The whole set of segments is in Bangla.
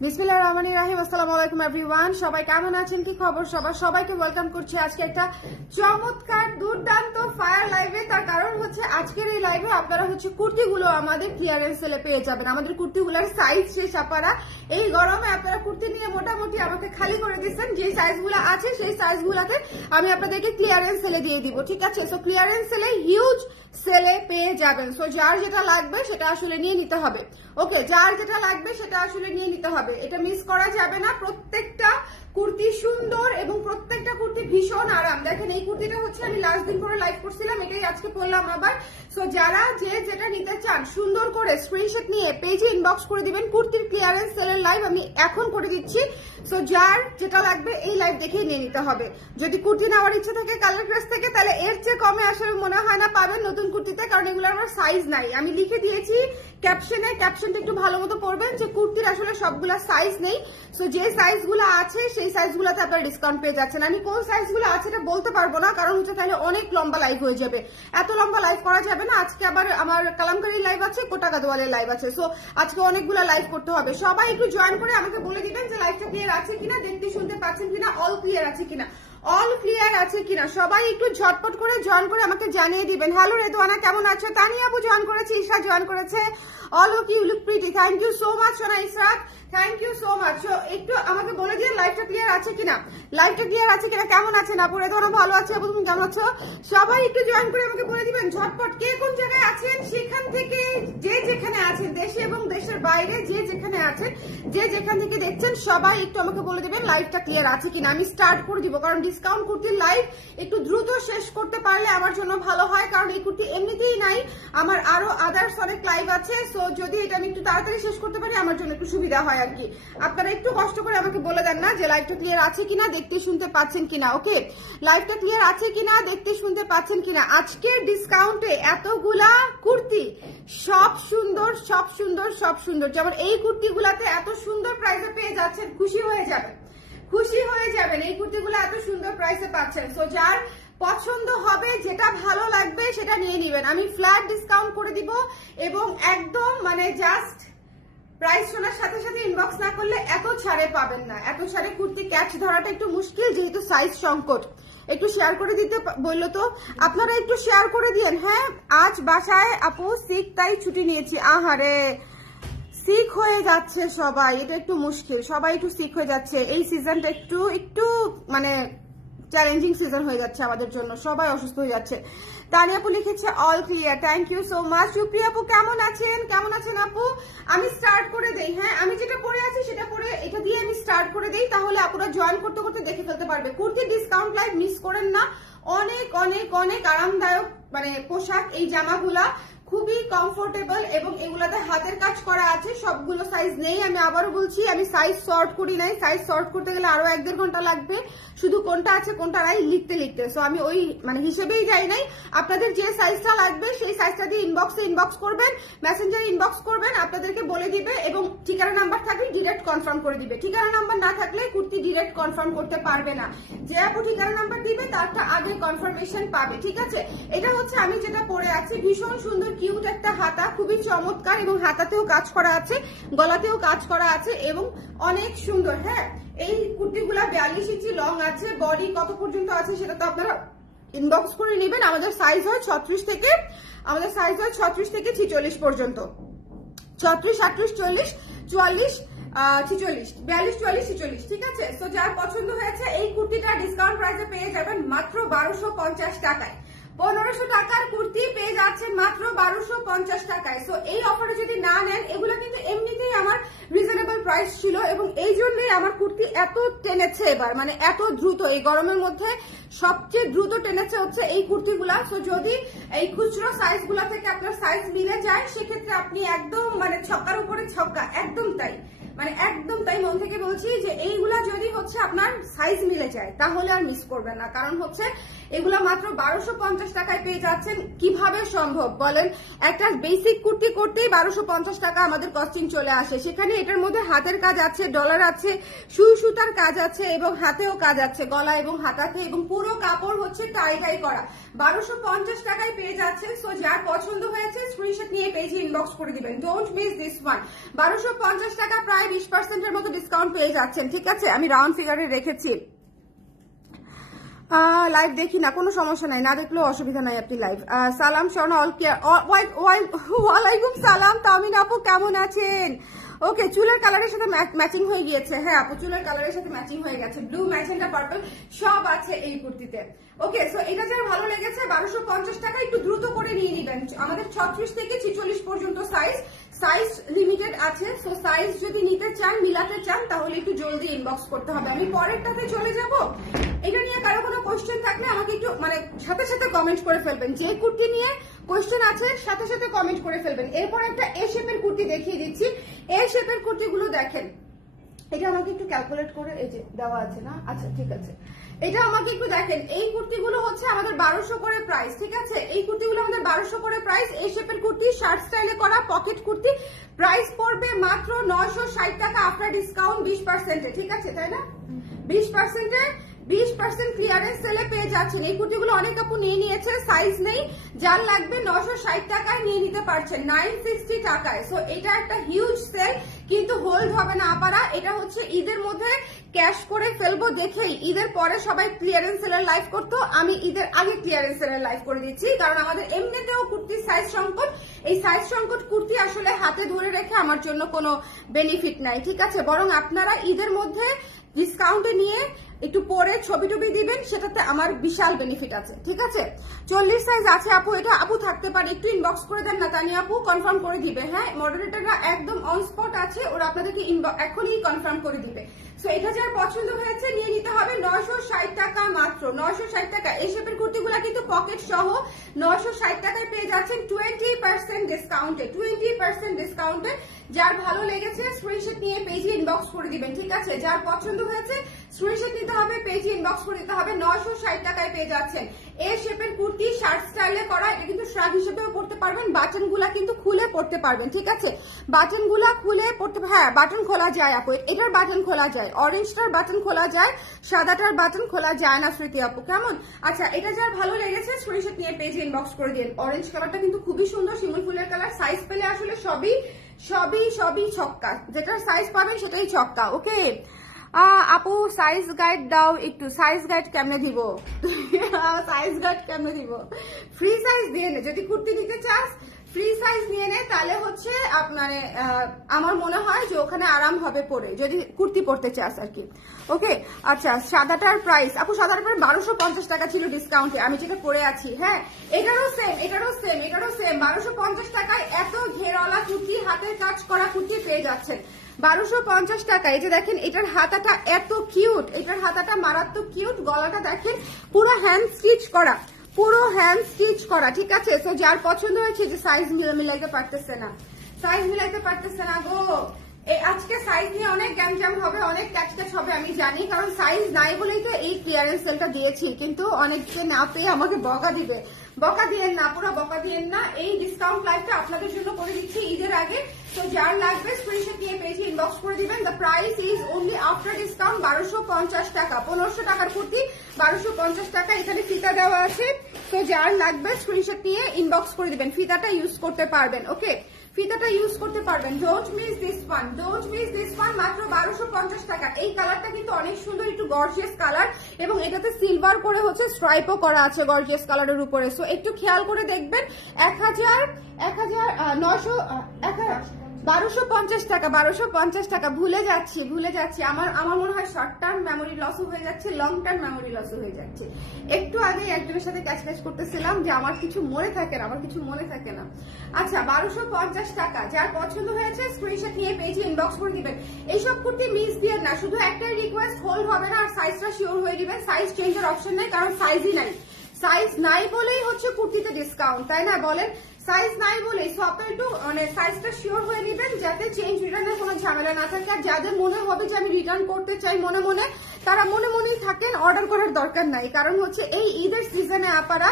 বিসমিল্লাহির রহমানির রহিম। আসসালামু আলাইকুম এভরিওয়ান, সবাই কেমন আছেন, কি খবর? সবাইকে ওয়েলকাম করছি আজকে একটা চমৎকার দুর্দান্ত ফায়ার লাইভে। তার কারণ হচ্ছে আজকের এই লাইভে আপনারা হচ্ছে কুর্তিগুলো আমাদের ক্লিয়ারেন্স সেলে পেয়ে যাবেন। আমাদের কুর্তিগুলোর সাইজ শেষ আপনারা এই গরমে আপনারা কুর্তি নিয়ে মোটামুটি আমাকে খালি করে দিচ্ছেন। যে সাইজগুলো আছে সেই সাইজগুলোতে আমি আপনাদেরকে ক্লিয়ারেন্স সেলে দিয়ে দিব, ঠিক আছে? সো ক্লিয়ারেন্স সেলে হিউজ সেলে পেয়ে যাবেন। সো যার যেটা লাগবে সেটা আসলে নিয়ে নিতে হবে। ওকে, যার যেটা লাগবে সেটা আসলে নিয়ে নিতে হবে, এটা মিস করা যাবে না। প্রত্যেকটা কুর্তি সুন্দর এবং প্রত্যেকটা কুর্তি ভীষণ আরাম। দেখেন এই কুর্তিটা হচ্ছে আমি লাস্ট দিন করে লাইভ করছিলাম, এটাই আজকে পরলাম আবার। সো যারা যেটা নিতে চান সুন্দর করে স্ক্রিনশট নিয়ে পেজে ইনবক্স করে দিবেন। কুর্তির ক্লিয়ারেন্স সেলের লাইভ আমি এখন করে দিচ্ছি। সো যার যেটা লাগবে এই লাইভ দেখে নিয়ে নিতে হবে। যদি কুর্তি নেওয়ার ইচ্ছে থাকে কালার ড্রেস থেকে, তাহলে এর চেয়ে কমে আসলে মনে হয় না পাবেন নতুন কুর্তিতে, কারণ এগুলো আমার সাইজ নাই। আমি লিখে দিয়েছি ক্যাপশনে, ক্যাপশনটা একটু ভালো মতো পড়বেন যে কুর্তির আসলে সবগুলা সাইজ নেই। সো যে সাইজগুলো আছে সেই সাইজগুলোতে আপনারা ডিসকাউন্ট পেয়ে যাচ্ছেন। আমি কোন সাইজগুলো আছে এটা বলতে পারবো না, কারণ হচ্ছে তাহলে অনেক লম্বা লাইভ হয়ে যাবে। এত লম্বা লাইভ করা যাবে না। আজকে আবার আমার কালামকারী লাইভ আছে, কোটাকা দোয়ালের লাইভ আছে। সো আজকে অনেকগুলো লাইভ করতে হবে। সবাই একটু জয়েন করে আমাকে বলে দিবেন যে লাইভটা ক্লিয়ার আছে কিনা, দেখতে শুনতে পাচ্ছেন কিনা, অল ক্লিয়ার আছে কিনা, অল ক্লিয়ার আছে কিনা। সবাই একটু ঝটপট করে জয়েন করে আমাকে জানিয়ে দিবেন। হ্যালো রেদওয়ানা, কেমন আছো? তানিয়া আপু জয়েন করেছে, ইশরা জয়েন করেছে। All of you look pretty, thank you so much সোনা Israt, thank you so much. একটু আমাকে বলে দিন লাইভটা ক্লিয়ার আছে কিনা, লাইভটা ক্লিয়ার আছে কিনা। কেমন আছেন আপু? রেদওয়ানা ভালো আছে আপু, তুমি কেমন আছো? সবাই একটু জয়েন করে আমাকে বলে দিবেন ঝটপট কে কোন জায়গায় আছেন, সেখান থেকে যে যেখানে আছেন, দেশে এবং দেশের বাইরে যে যেখানে আছেন, যে যেখান থেকে দেখছেন, সবাই একটু আমাকে বলে দিবেন লাইভটা ক্লিয়ার আছে কিনা। আমি স্টার্ট করে দিব, কারণ ডিসকাউন্ট কুর্তির লাইভ একটু দ্রুত শেষ করতে পারলে আমার জন্য ভালো হয়, কারণ এই কুর্তি এমনিতেই নাই, আমার আরো আদার্স অনেক লাইভ আছে। সো যদি এটা আমি একটু তাড়াতাড়ি শেষ করতে পারি আমার জন্য একটু সুবিধা হয় আর কি। আপনারা একটু কষ্ট করে আমাকে বলে দেন না যে লাইভটা ক্লিয়ার আছে কিনা, দেখতে শুনতে পাচ্ছেন কিনা। ওকে, লাইভটা ক্লিয়ার আছে কিনা, দেখতে শুনতে পাচ্ছেন কিনা। আজকের ডিসকাউন্টে এতগুলা কুর্তি, সব সুন্দর সব সুন্দর সব সুন্দর। যেমন এই কুর্তিগুলাতে এত সুন্দর প্রাইসে পেয়ে যাচ্ছেন, খুশি হয়ে যাবেন, খুশি হয়ে যাবেন। এই কুর্তিগুলো এত সুন্দর প্রাইসে পাচ্ছেন। সো যার পছন্দ হবে, যেটা ভালো লাগবে সেটা নিয়ে নেবেন। আমি ফ্ল্যাট ডিসকাউন্ট করে দিব এবং একদম মানে জাস্ট প্রাইস শোনার সাথে সাথে ইনবক্স না করলে এত ছাড়ে পাবেন না। এত ছাড়ে কুর্তি ক্যাচ ধরাটা একটু মুশকিল, যেহেতু সাইজ সংকট। একটু শেয়ার করে দিতে বললো তো, আপনারা একটু শেয়ার করে দিয়েন। হ্যাঁ, আজ বাসায় আপু সিক, তাই ছুটি নিয়েছি। আহারে, সিক হয়ে যাচ্ছে সবাই, এটা একটু মুশকিল। সবাই একটু সিক হয়ে যাচ্ছে। এই সিজনটা একটু মানে চ্যালেঞ্জিং সিজন হয়ে যাচ্ছে আমাদের জন্য, সবাই অসুস্থ হয়ে যাচ্ছে। তানিয়া আপু লিখেছে all clear, thank you so much. Supriya আপু কেমন আছেন, কেমন আছেন আপু? আমি স্টার্ট করে দেই। হ্যাঁ, আমি যেটা পরে আছি সেটা পরে এটা দিয়ে আমি স্টার্ট করে দেই, তাহলে আপুরা জয়েন করতে করতে দেখে ফেলতে পারবে। কুর্তি ডিসকাউন্ট লাইভ মিস করেন না। অনেক অনেক অনেক আরামদায়ক মানে পোশাক এই জামাগুলা, খুবই কমফোর্টেবল এবং এগুলাতে হাতের কাজ করা আছে। সবগুলো সাইজ নেই, আমি আবারও বলছি, আমি সাইজ সর্ট করি নাই। সাইজ সর্ট করতে গেলে আরো 1-1.5 ঘন্টা লাগবে, শুধু কোনটা আছে কোনটা নাই লিখতে লিখতে। সো আমি ওই মানে হিসেবেই যাই নাই। আপনাদের যে সাইজটা লাগবে সেই সাইজটা দিয়ে ইনবক্সে ইনবক্স করবেন, মেসেঞ্জারে ইনবক্স করবেন, আপনাদেরকে বলে দিবে এবং ঠিকানা নাম্বার থাকলে ডিরেক্ট কনফার্ম করে দিবে। ঠিকানা নাম্বার না থাকলে কুর্তি ডিরেক্ট কনফার্ম করতে পারবে না। যে আপু ঠিকানা নাম্বার দিবে তারটা আগে কনফার্মেশন পাবে, ঠিক আছে? এটা হচ্ছে আমি যেটা পরে আছি, ভীষণ সুন্দর কিউট একটা হাতা, খুবই চমৎকার, এবং হাতাতেও কাজ করা আছে, গলাতেও কাজ করা আছে এবং অনেক সুন্দর। হ্যাঁ, এই কুর্তিগুলা 42 ইঞ্চি লং আছে। বডি কত পর্যন্ত আছে সেটা তো আপনারা ইনবক্স করে নেবেন। আমাদের সাইজ হয় 36 থেকে 46 পর্যন্ত, 36, 38, 40, 44, 46, 42, 44, 46, ঠিক আছে? তো যার পছন্দ হয়েছে এই কুর্তিটা ডিসকাউন্ট প্রাইসে পেয়ে যাবেন মাত্র 1250 টাকায়। 1500 টাকার কুর্তি পেয়ে যাচ্ছেন মাত্র 1250 টাকায়। সো এই অফারে যদি না নেন, এগুলো কিন্তু এমনিতেই আমার রিজনেবল প্রাইস ছিল এবং এই জন্যই আমার কুর্তি এত টেনেছে এবার, মানে এত দ্রুত। এই গরমের মধ্যে সবচেয়ে দ্রুত টেনেছে হচ্ছে এই কুর্তিগুলা। সো যদি এই খুচরো সাইজগুলা থেকে আপনার সাইজ মিলে যায়, সেক্ষেত্রে আপনি একদম মানে ছক্কার উপরে ছক্কা, একদম তাই, মানে একদম তাই, মন থেকে বলছি যে এইগুলা যদি হচ্ছে আপনার সাইজ মিলে যায় তাহলে আর মিস করবেন না। কারণ হচ্ছে এগুলা মাত্র 1250 টাকায় পেয়ে যাচ্ছেন। কিভাবে সম্ভব বলেন? একটা বেসিক কুর্তি করতেই 1250 টাকা আমাদের কস্টিং চলে আসে। সেখানে এটার মধ্যে হাতের কাজ আছে, ডলার আছে, সুই সুতার কাজ আছে এবং হাতেও কাজ আছে, গলা এবং হাতাতে, এবং পুরো কাপড় হচ্ছে টাই গাই করা। 1250 টাকায় পেয়ে যাচ্ছে। সো যার পছন্দ হয়েছে স্ক্রিনশট নিয়ে পেজ পেজে ইনবক্স করে দিবেন, ডোন্ট মিস দিস ওয়ান। 1250 টাকা, প্রায় 20% এর মতো ডিসকাউন্ট পেয়ে যাচ্ছেন, ঠিক আছে? আমি রাউন্ড ফিগারে রেখেছি। লাইভ দেখি না, কোনো সমস্যা নাই, না দেখলেও অসুবিধা নাই। আপনি লাইভ সালাম স্বর্ণা, অল কেয়ার, ওয়ালাইকুম সালাম তামিন আপু, কেমন আছেন? ওকে, চুলের কালারের সাথে ম্যাচিং হয়ে গিয়েছে। হ্যাঁ আপু, চুলের কালারের সাথে ম্যাচিং হয়ে গেছে, ব্লু, ম্যাজেন্টা, পার্পল সব আছে এই কুর্তিতে। ওকে, সো এটা যার ভালো লেগেছে 1250 টাকা, একটু দ্রুত করে নিয়ে নিবেন। আমাদের 36 থেকে 46 পর্যন্ত সাইজ লিমিটেড আছে। সো সাইজ যদি নিতে চান, মিলাতে চান, তাহলে একটু জলদি ইনবক্স করতে হবে। আমি পরেরটাতে চলে যাব। এটা নিয়ে কারো কোনো কোয়েশ্চেন থাকলে আমাকে একটু সাথে সাথে কমেন্ট করে ফেলবেন। যে কুর্তি নিয়ে কোয়েশ্চেন আছে সাথে সাথে কমেন্ট করে ফেলবেন। এরপর একটা এ শেপের কুর্তি দেখিয়ে দিচ্ছি। এ শেপের কুর্তিগুলো দেখেন, এটা আমাকে একটু ক্যালকুলেট করে, এই যে দেওয়া আছে না, আচ্ছা ঠিক আছে, এটা আমাকে একটু দেখেন। এই কুর্তিগুলো হচ্ছে আমাদের 1200 করে প্রাইস, ঠিক আছে? এই কুর্তিগুলো আমাদের 1200 করে প্রাইস। এই শেপের কুর্তি, শার্ট স্টাইলে করা পকেট কুর্তি, প্রাইস পড়বে মাত্র 960 টাকা আফটার ডিসকাউন্ট 20%, ঠিক আছে? তাই না? 20% ক্লিয়ারেন্স সেলে পেয়ে যাচ্ছেন। এই কুর্তিগুলো অনেক আপু নিয়ে নিয়েছে, সাইজ নেই, যার লাগবে 960 টাকায় নিয়ে নিতে পারছেন 960 টাকায়। সো এটা একটা হিউজ সেল, কিন্তু হোল্ড হবে না আপারা। এটা হচ্ছে ঈদের মধ্যে ক্যাশ করে ফেলবো দেখেই ঈদের পরে সবাই ক্লিয়ারেন্স সেলের লাইভ করতো, আমি ঈদের আগে ক্লিয়ারেন্স সেলের লাইভ করে দিচ্ছি, কারণ আমাদের এমনিতেও কুর্তির সাইজ সংকট। এই সাইজ সংকট কুর্তি আসলে হাতে ধরে রেখে আমার জন্য কোনো বেনিফিট নাই, ঠিক আছে? বরং আপনারা ঈদের মধ্যে ডিসকাউন্টে নিয়ে একটু পরে ছবি টবি দিবেন, সেটাতে আমার বিশাল বেনিফিট আছে, ঠিক আছে? 40 সাইজ আছে আপু, এটা আপু থাকতে পারে, একটু ইনবক্স করে দেন না, তানি আপু কনফার্ম করে দিবে। হ্যাঁ, মডারেটররা একদম অন স্পট আছে, ওরা আপনাদেরকে এখনই কনফার্ম করে দিবে। সো এটা যার পছন্দ হয়েছে নিয়ে নিতে হবে 960 টাকা মাত্র, 960 টাকা। এই শেপের কুর্তিগুলা কিন্তু পকেট সহ 960 টাকায় পেয়ে যাচ্ছেন 20% ডিসকাউন্টে, 20% ডিসকাউন্টে। যার ভালো লেগেছে স্ক্রিনশট নিয়ে পেজে ইনবক্স করে দিবেন, ঠিক আছে? যার পছন্দ হয়েছে স্ক্রিনশট নিতে হবে, পেজে ইনবক্স করে দিতে হবে। 960 টাকায় পেয়ে যাচ্ছেন এই শেপের কুর্তি, শার্ট স্টাইলে করা। এটা কিন্তু শ্রাগ হিসেবেও পড়তে পারবেন, বাটন গুলা কিন্তু খুলে পড়তে পারবেন, ঠিক আছে? বাটন গুলা খুলে পড়তে, হ্যাঁ বাটন খোলা যায় আপু, এটার বাটন খোলা যায়, অরেঞ্জটার বাটন খোলা যায়, সাদাটার বাটন খোলা যায় না স্মৃতি আপু, কেমন? আচ্ছা, এটা যার ভালো লেগেছে স্ক্রিনশট নিয়ে পেজে ইনবক্স করে দিন। অরেঞ্জ কালারটা কিন্তু খুবই সুন্দর, শিমুল ফুলের কালার। সাইজ পেলে আসলে সবই ছক্কা, যেটার সাইজ পাবেন সেটাই ছক্কা। ওকে আপু, সাইজ গাইড দাও একটু। সাইজ গাইড কেমনে দিব? সাইজ গাইড কেমনে দিব? ফ্রি সাইজ দিয়ে নে, যদি কুর্তি দিতে চাস ফ্রি সাইজ নিয়ে নে, তাহলে হচ্ছে মানে আমার মনে হয় যে ওখানে আরাম হবে পরে, যদি কুর্তি পরতে চাস আর কি। ওকে, আচ্ছা, সাদাটার প্রাইস আপু, সাদাটার প্রাইস 1250 টাকা ছিল ডিসকাউন্টে, আমি যেটা পরে আছি। হ্যাঁ, এটারও সেম 1250 টাকায় এত ঘেরওয়ালা কুর্তি, হাতের কাজ করা কুর্তি পেয়ে যাচ্ছেন 1250 টাকা। এই যে দেখেন, এটার হাতাটা এত কিউট, এটার হাতাটা মারাত্মক কিউট, গলাটা দেখেন পুরো হ্যান্ড স্টিচ করা, ঠিক আছে? তো যার পছন্দ হয়েছে, যে সাইজ মিলাইতে পারতেছে না গো, আজকে সাইজ নিয়ে অনেক গ্যামজাম হবে, অনেক ক্যাচ হবে, আমি জানি, কারণ সাইজ নাই বলেই তো এই ক্লিয়ারেন্স সেলটা দিয়েছি। কিন্তু অনেককে না পেয়ে আমাকে বকা দিয়েন না, পুরো বকা দিয়েন না। এই ডিসকাউন্ট লাইভটা আপনাদের জন্য করে দিচ্ছি ঈদের আগে। তো যার লাগবে স্ক্রিনশট নিয়ে পেজে ইনবক্স করে দিবেন। The price is only after discount 1250 টাকা। 1500 টাকার কুর্তি 1250 টাকা। এখানে ফিতা দেওয়া আছে, তো যার লাগবে স্ক্রিনশট নিয়ে ইনবক্স করে দিবেন। ফিতাটা ইউজ করতে পারবেন, ওকে, ফিতাটা ইউজ করতে পারবেন। ডোন্ট মিস দিস ওয়ান, মাত্র 1250 টাকা। এই কালারটা কিন্তু অনেক সুন্দর, একটু গর্জিয়াস কালার, এবং এটাতে সিলভার করে হচ্ছে স্ট্রাইপও করা আছে গর্জিয়াস কালারের উপরে। সো একটু খেয়াল করে দেখবেন। 1250 টাকা। ভুলে যাচ্ছি, আমার মনে হয় শর্ট টার্ম মেমোরি লস হয়ে যাচ্ছে, লং টার্ম মেমোরি লস হয়ে যাচ্ছে। একটু আগে একজনের সাথে ক্যাশ করতেছিলাম যে আমার কিছু মনে থাকে না। আচ্ছা, 1250 টাকা। যার পছন্দ হয়েছে স্ক্রিনশট নিয়ে পেজে ইনবক্স করে দিবেন। এইসব কুর্তি মিস দিয়ে না, শুধু একটাই রিকোয়েস্ট, হোল্ড হবে না, আর সাইজটা শিওর হয়ে দিবেন। সাইজ চেঞ্জের অপশন নেই, কারণ সাইজই নাই। সাইজ নাই বলেই হচ্ছে কুর্তিতে ডিসকাউন্ট, তাই না বলেন? সাইজ নাই বলেই সব একটু সাইজটা শিওর হয়ে নেবেন, যাতে চেঞ্জ রিটার্নের কোনো ঝামেলা না থাকে। আর যাদের মনে হবে যে আমি রিটার্ন করতে চাই মনে, তারা মনেই থাকেন, অর্ডার করার দরকার নাই। কারণ হচ্ছে এই ঈদের সিজনে আপারা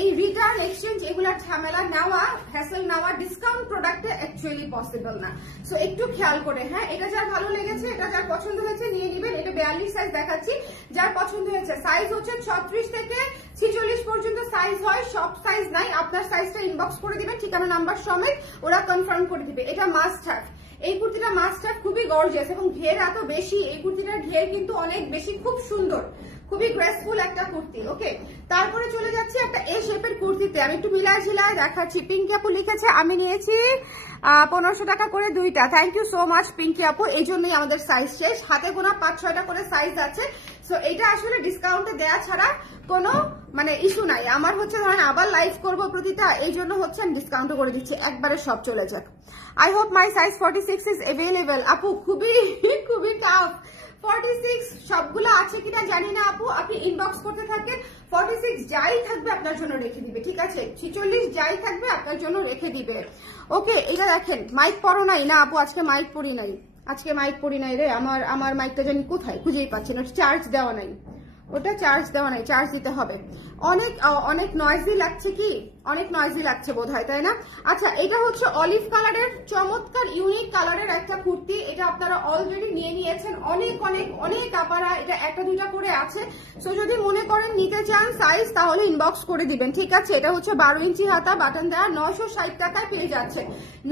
এই রিটার্ন এক্সচেঞ্জ এগুলার ঝামেলা নেওয়া, হ্যাসেল নেওয়ার ডিসকাউন্ট প্রোডাক্টে অ্যাকচুয়ালি পসিবল না। সো একটু খেয়াল করে, হ্যাঁ, এটা যার ভালো লেগেছে, এটা যার পছন্দ হয়েছে নিয়ে নেবেন। এটা 42 সাইজ দেখাচ্ছি, যার পছন্দ হয়েছে। সাইজ হচ্ছে 36 থেকে 46 পর্যন্ত সাইজ হয়, সব সাইজ নাই। আপনার সাইজটা ইনবক্স করে দিবেন ঠিকানা নাম্বার সমেত, ওরা কনফার্ম করে দিবে। এটা মাস্ট হ্যাভ, এই কুর্তিটা মাস্ট হ্যাভ, খুবই গর্জিয়াস এবং ঘের এত বেশি, এই কুর্তিটার ঘের কিন্তু অনেক বেশি, খুব সুন্দর, খুবই গ্রেসফুল একটা কুর্তি। ওকে, তারপরে চলে যাচ্ছে একটা এ শেপের কুর্তিতে। আমি একটু মিলাই ঝিলাই দেখাচ্ছি। পিঙ্কি আপু লিখেছে আমি নিয়েছি 1500 টাকা করে দুইটা। Thank you so much Pinky আপু, এই জন্যই আমাদের সাইজ শেষ, হাতে গোনা 5-6টা করে সাইজ আছে। সো এটা আসলে ডিসকাউন্টে দেয়া ছাড়া কোনো মানে ইস্যু নাই। আমার হচ্ছে ধরেন আবার লাইভ করবো প্রতিটা, এই জন্য হচ্ছে আমি ডিসকাউন্ট করে দিচ্ছি, একবারে সব চলে যাক। I hope my size 46 is available. আপু খুবই খুবই টাফ, 46 সবগুলো আছে কিনা জানি না আপু, আপনি ইনবক্স করতে থাকেন। 46 যাই থাকবে আপনার জন্য রেখে দিবে, ঠিক আছে? 46 যাই থাকবে আপনার জন্য রেখে দিবে। ওকে, এটা দেখেন, মাইক পরো নাই না আপু? আজকে মাইক পরি নাই, আজকে মাইক পরি নাই রে। আমার মাইকটা জানি কোথায়, খুঁজেই পাচ্ছি না, চার্জ দেওয়া নাই, ওটা চার্জ দেওয়া নাই, চার্জ দিতে হবে। অনেক অনেক নয়েজি লাগছে, কি অনেক নয়েজি লাগছে বোধহয়, তাই না? আচ্ছা, এটা হচ্ছে অলিভ কালারের চমৎকার ইউনিক কালারের একটা কুর্তি। এটা আপনারা অলরেডি নিয়ে নিয়েছেন অনেক অনেক অনেক আপারা, এটা একটা দুইটা করে আছে। সো যদি মনে করেন নিতে চান সাইজ, তাহলে ইনবক্স করে দিবেন, ঠিক আছে? এটা হচ্ছে 12 ইঞ্চি হাতা, বাটন দেওয়া, 960 টাকায় পেয়ে যাচ্ছে।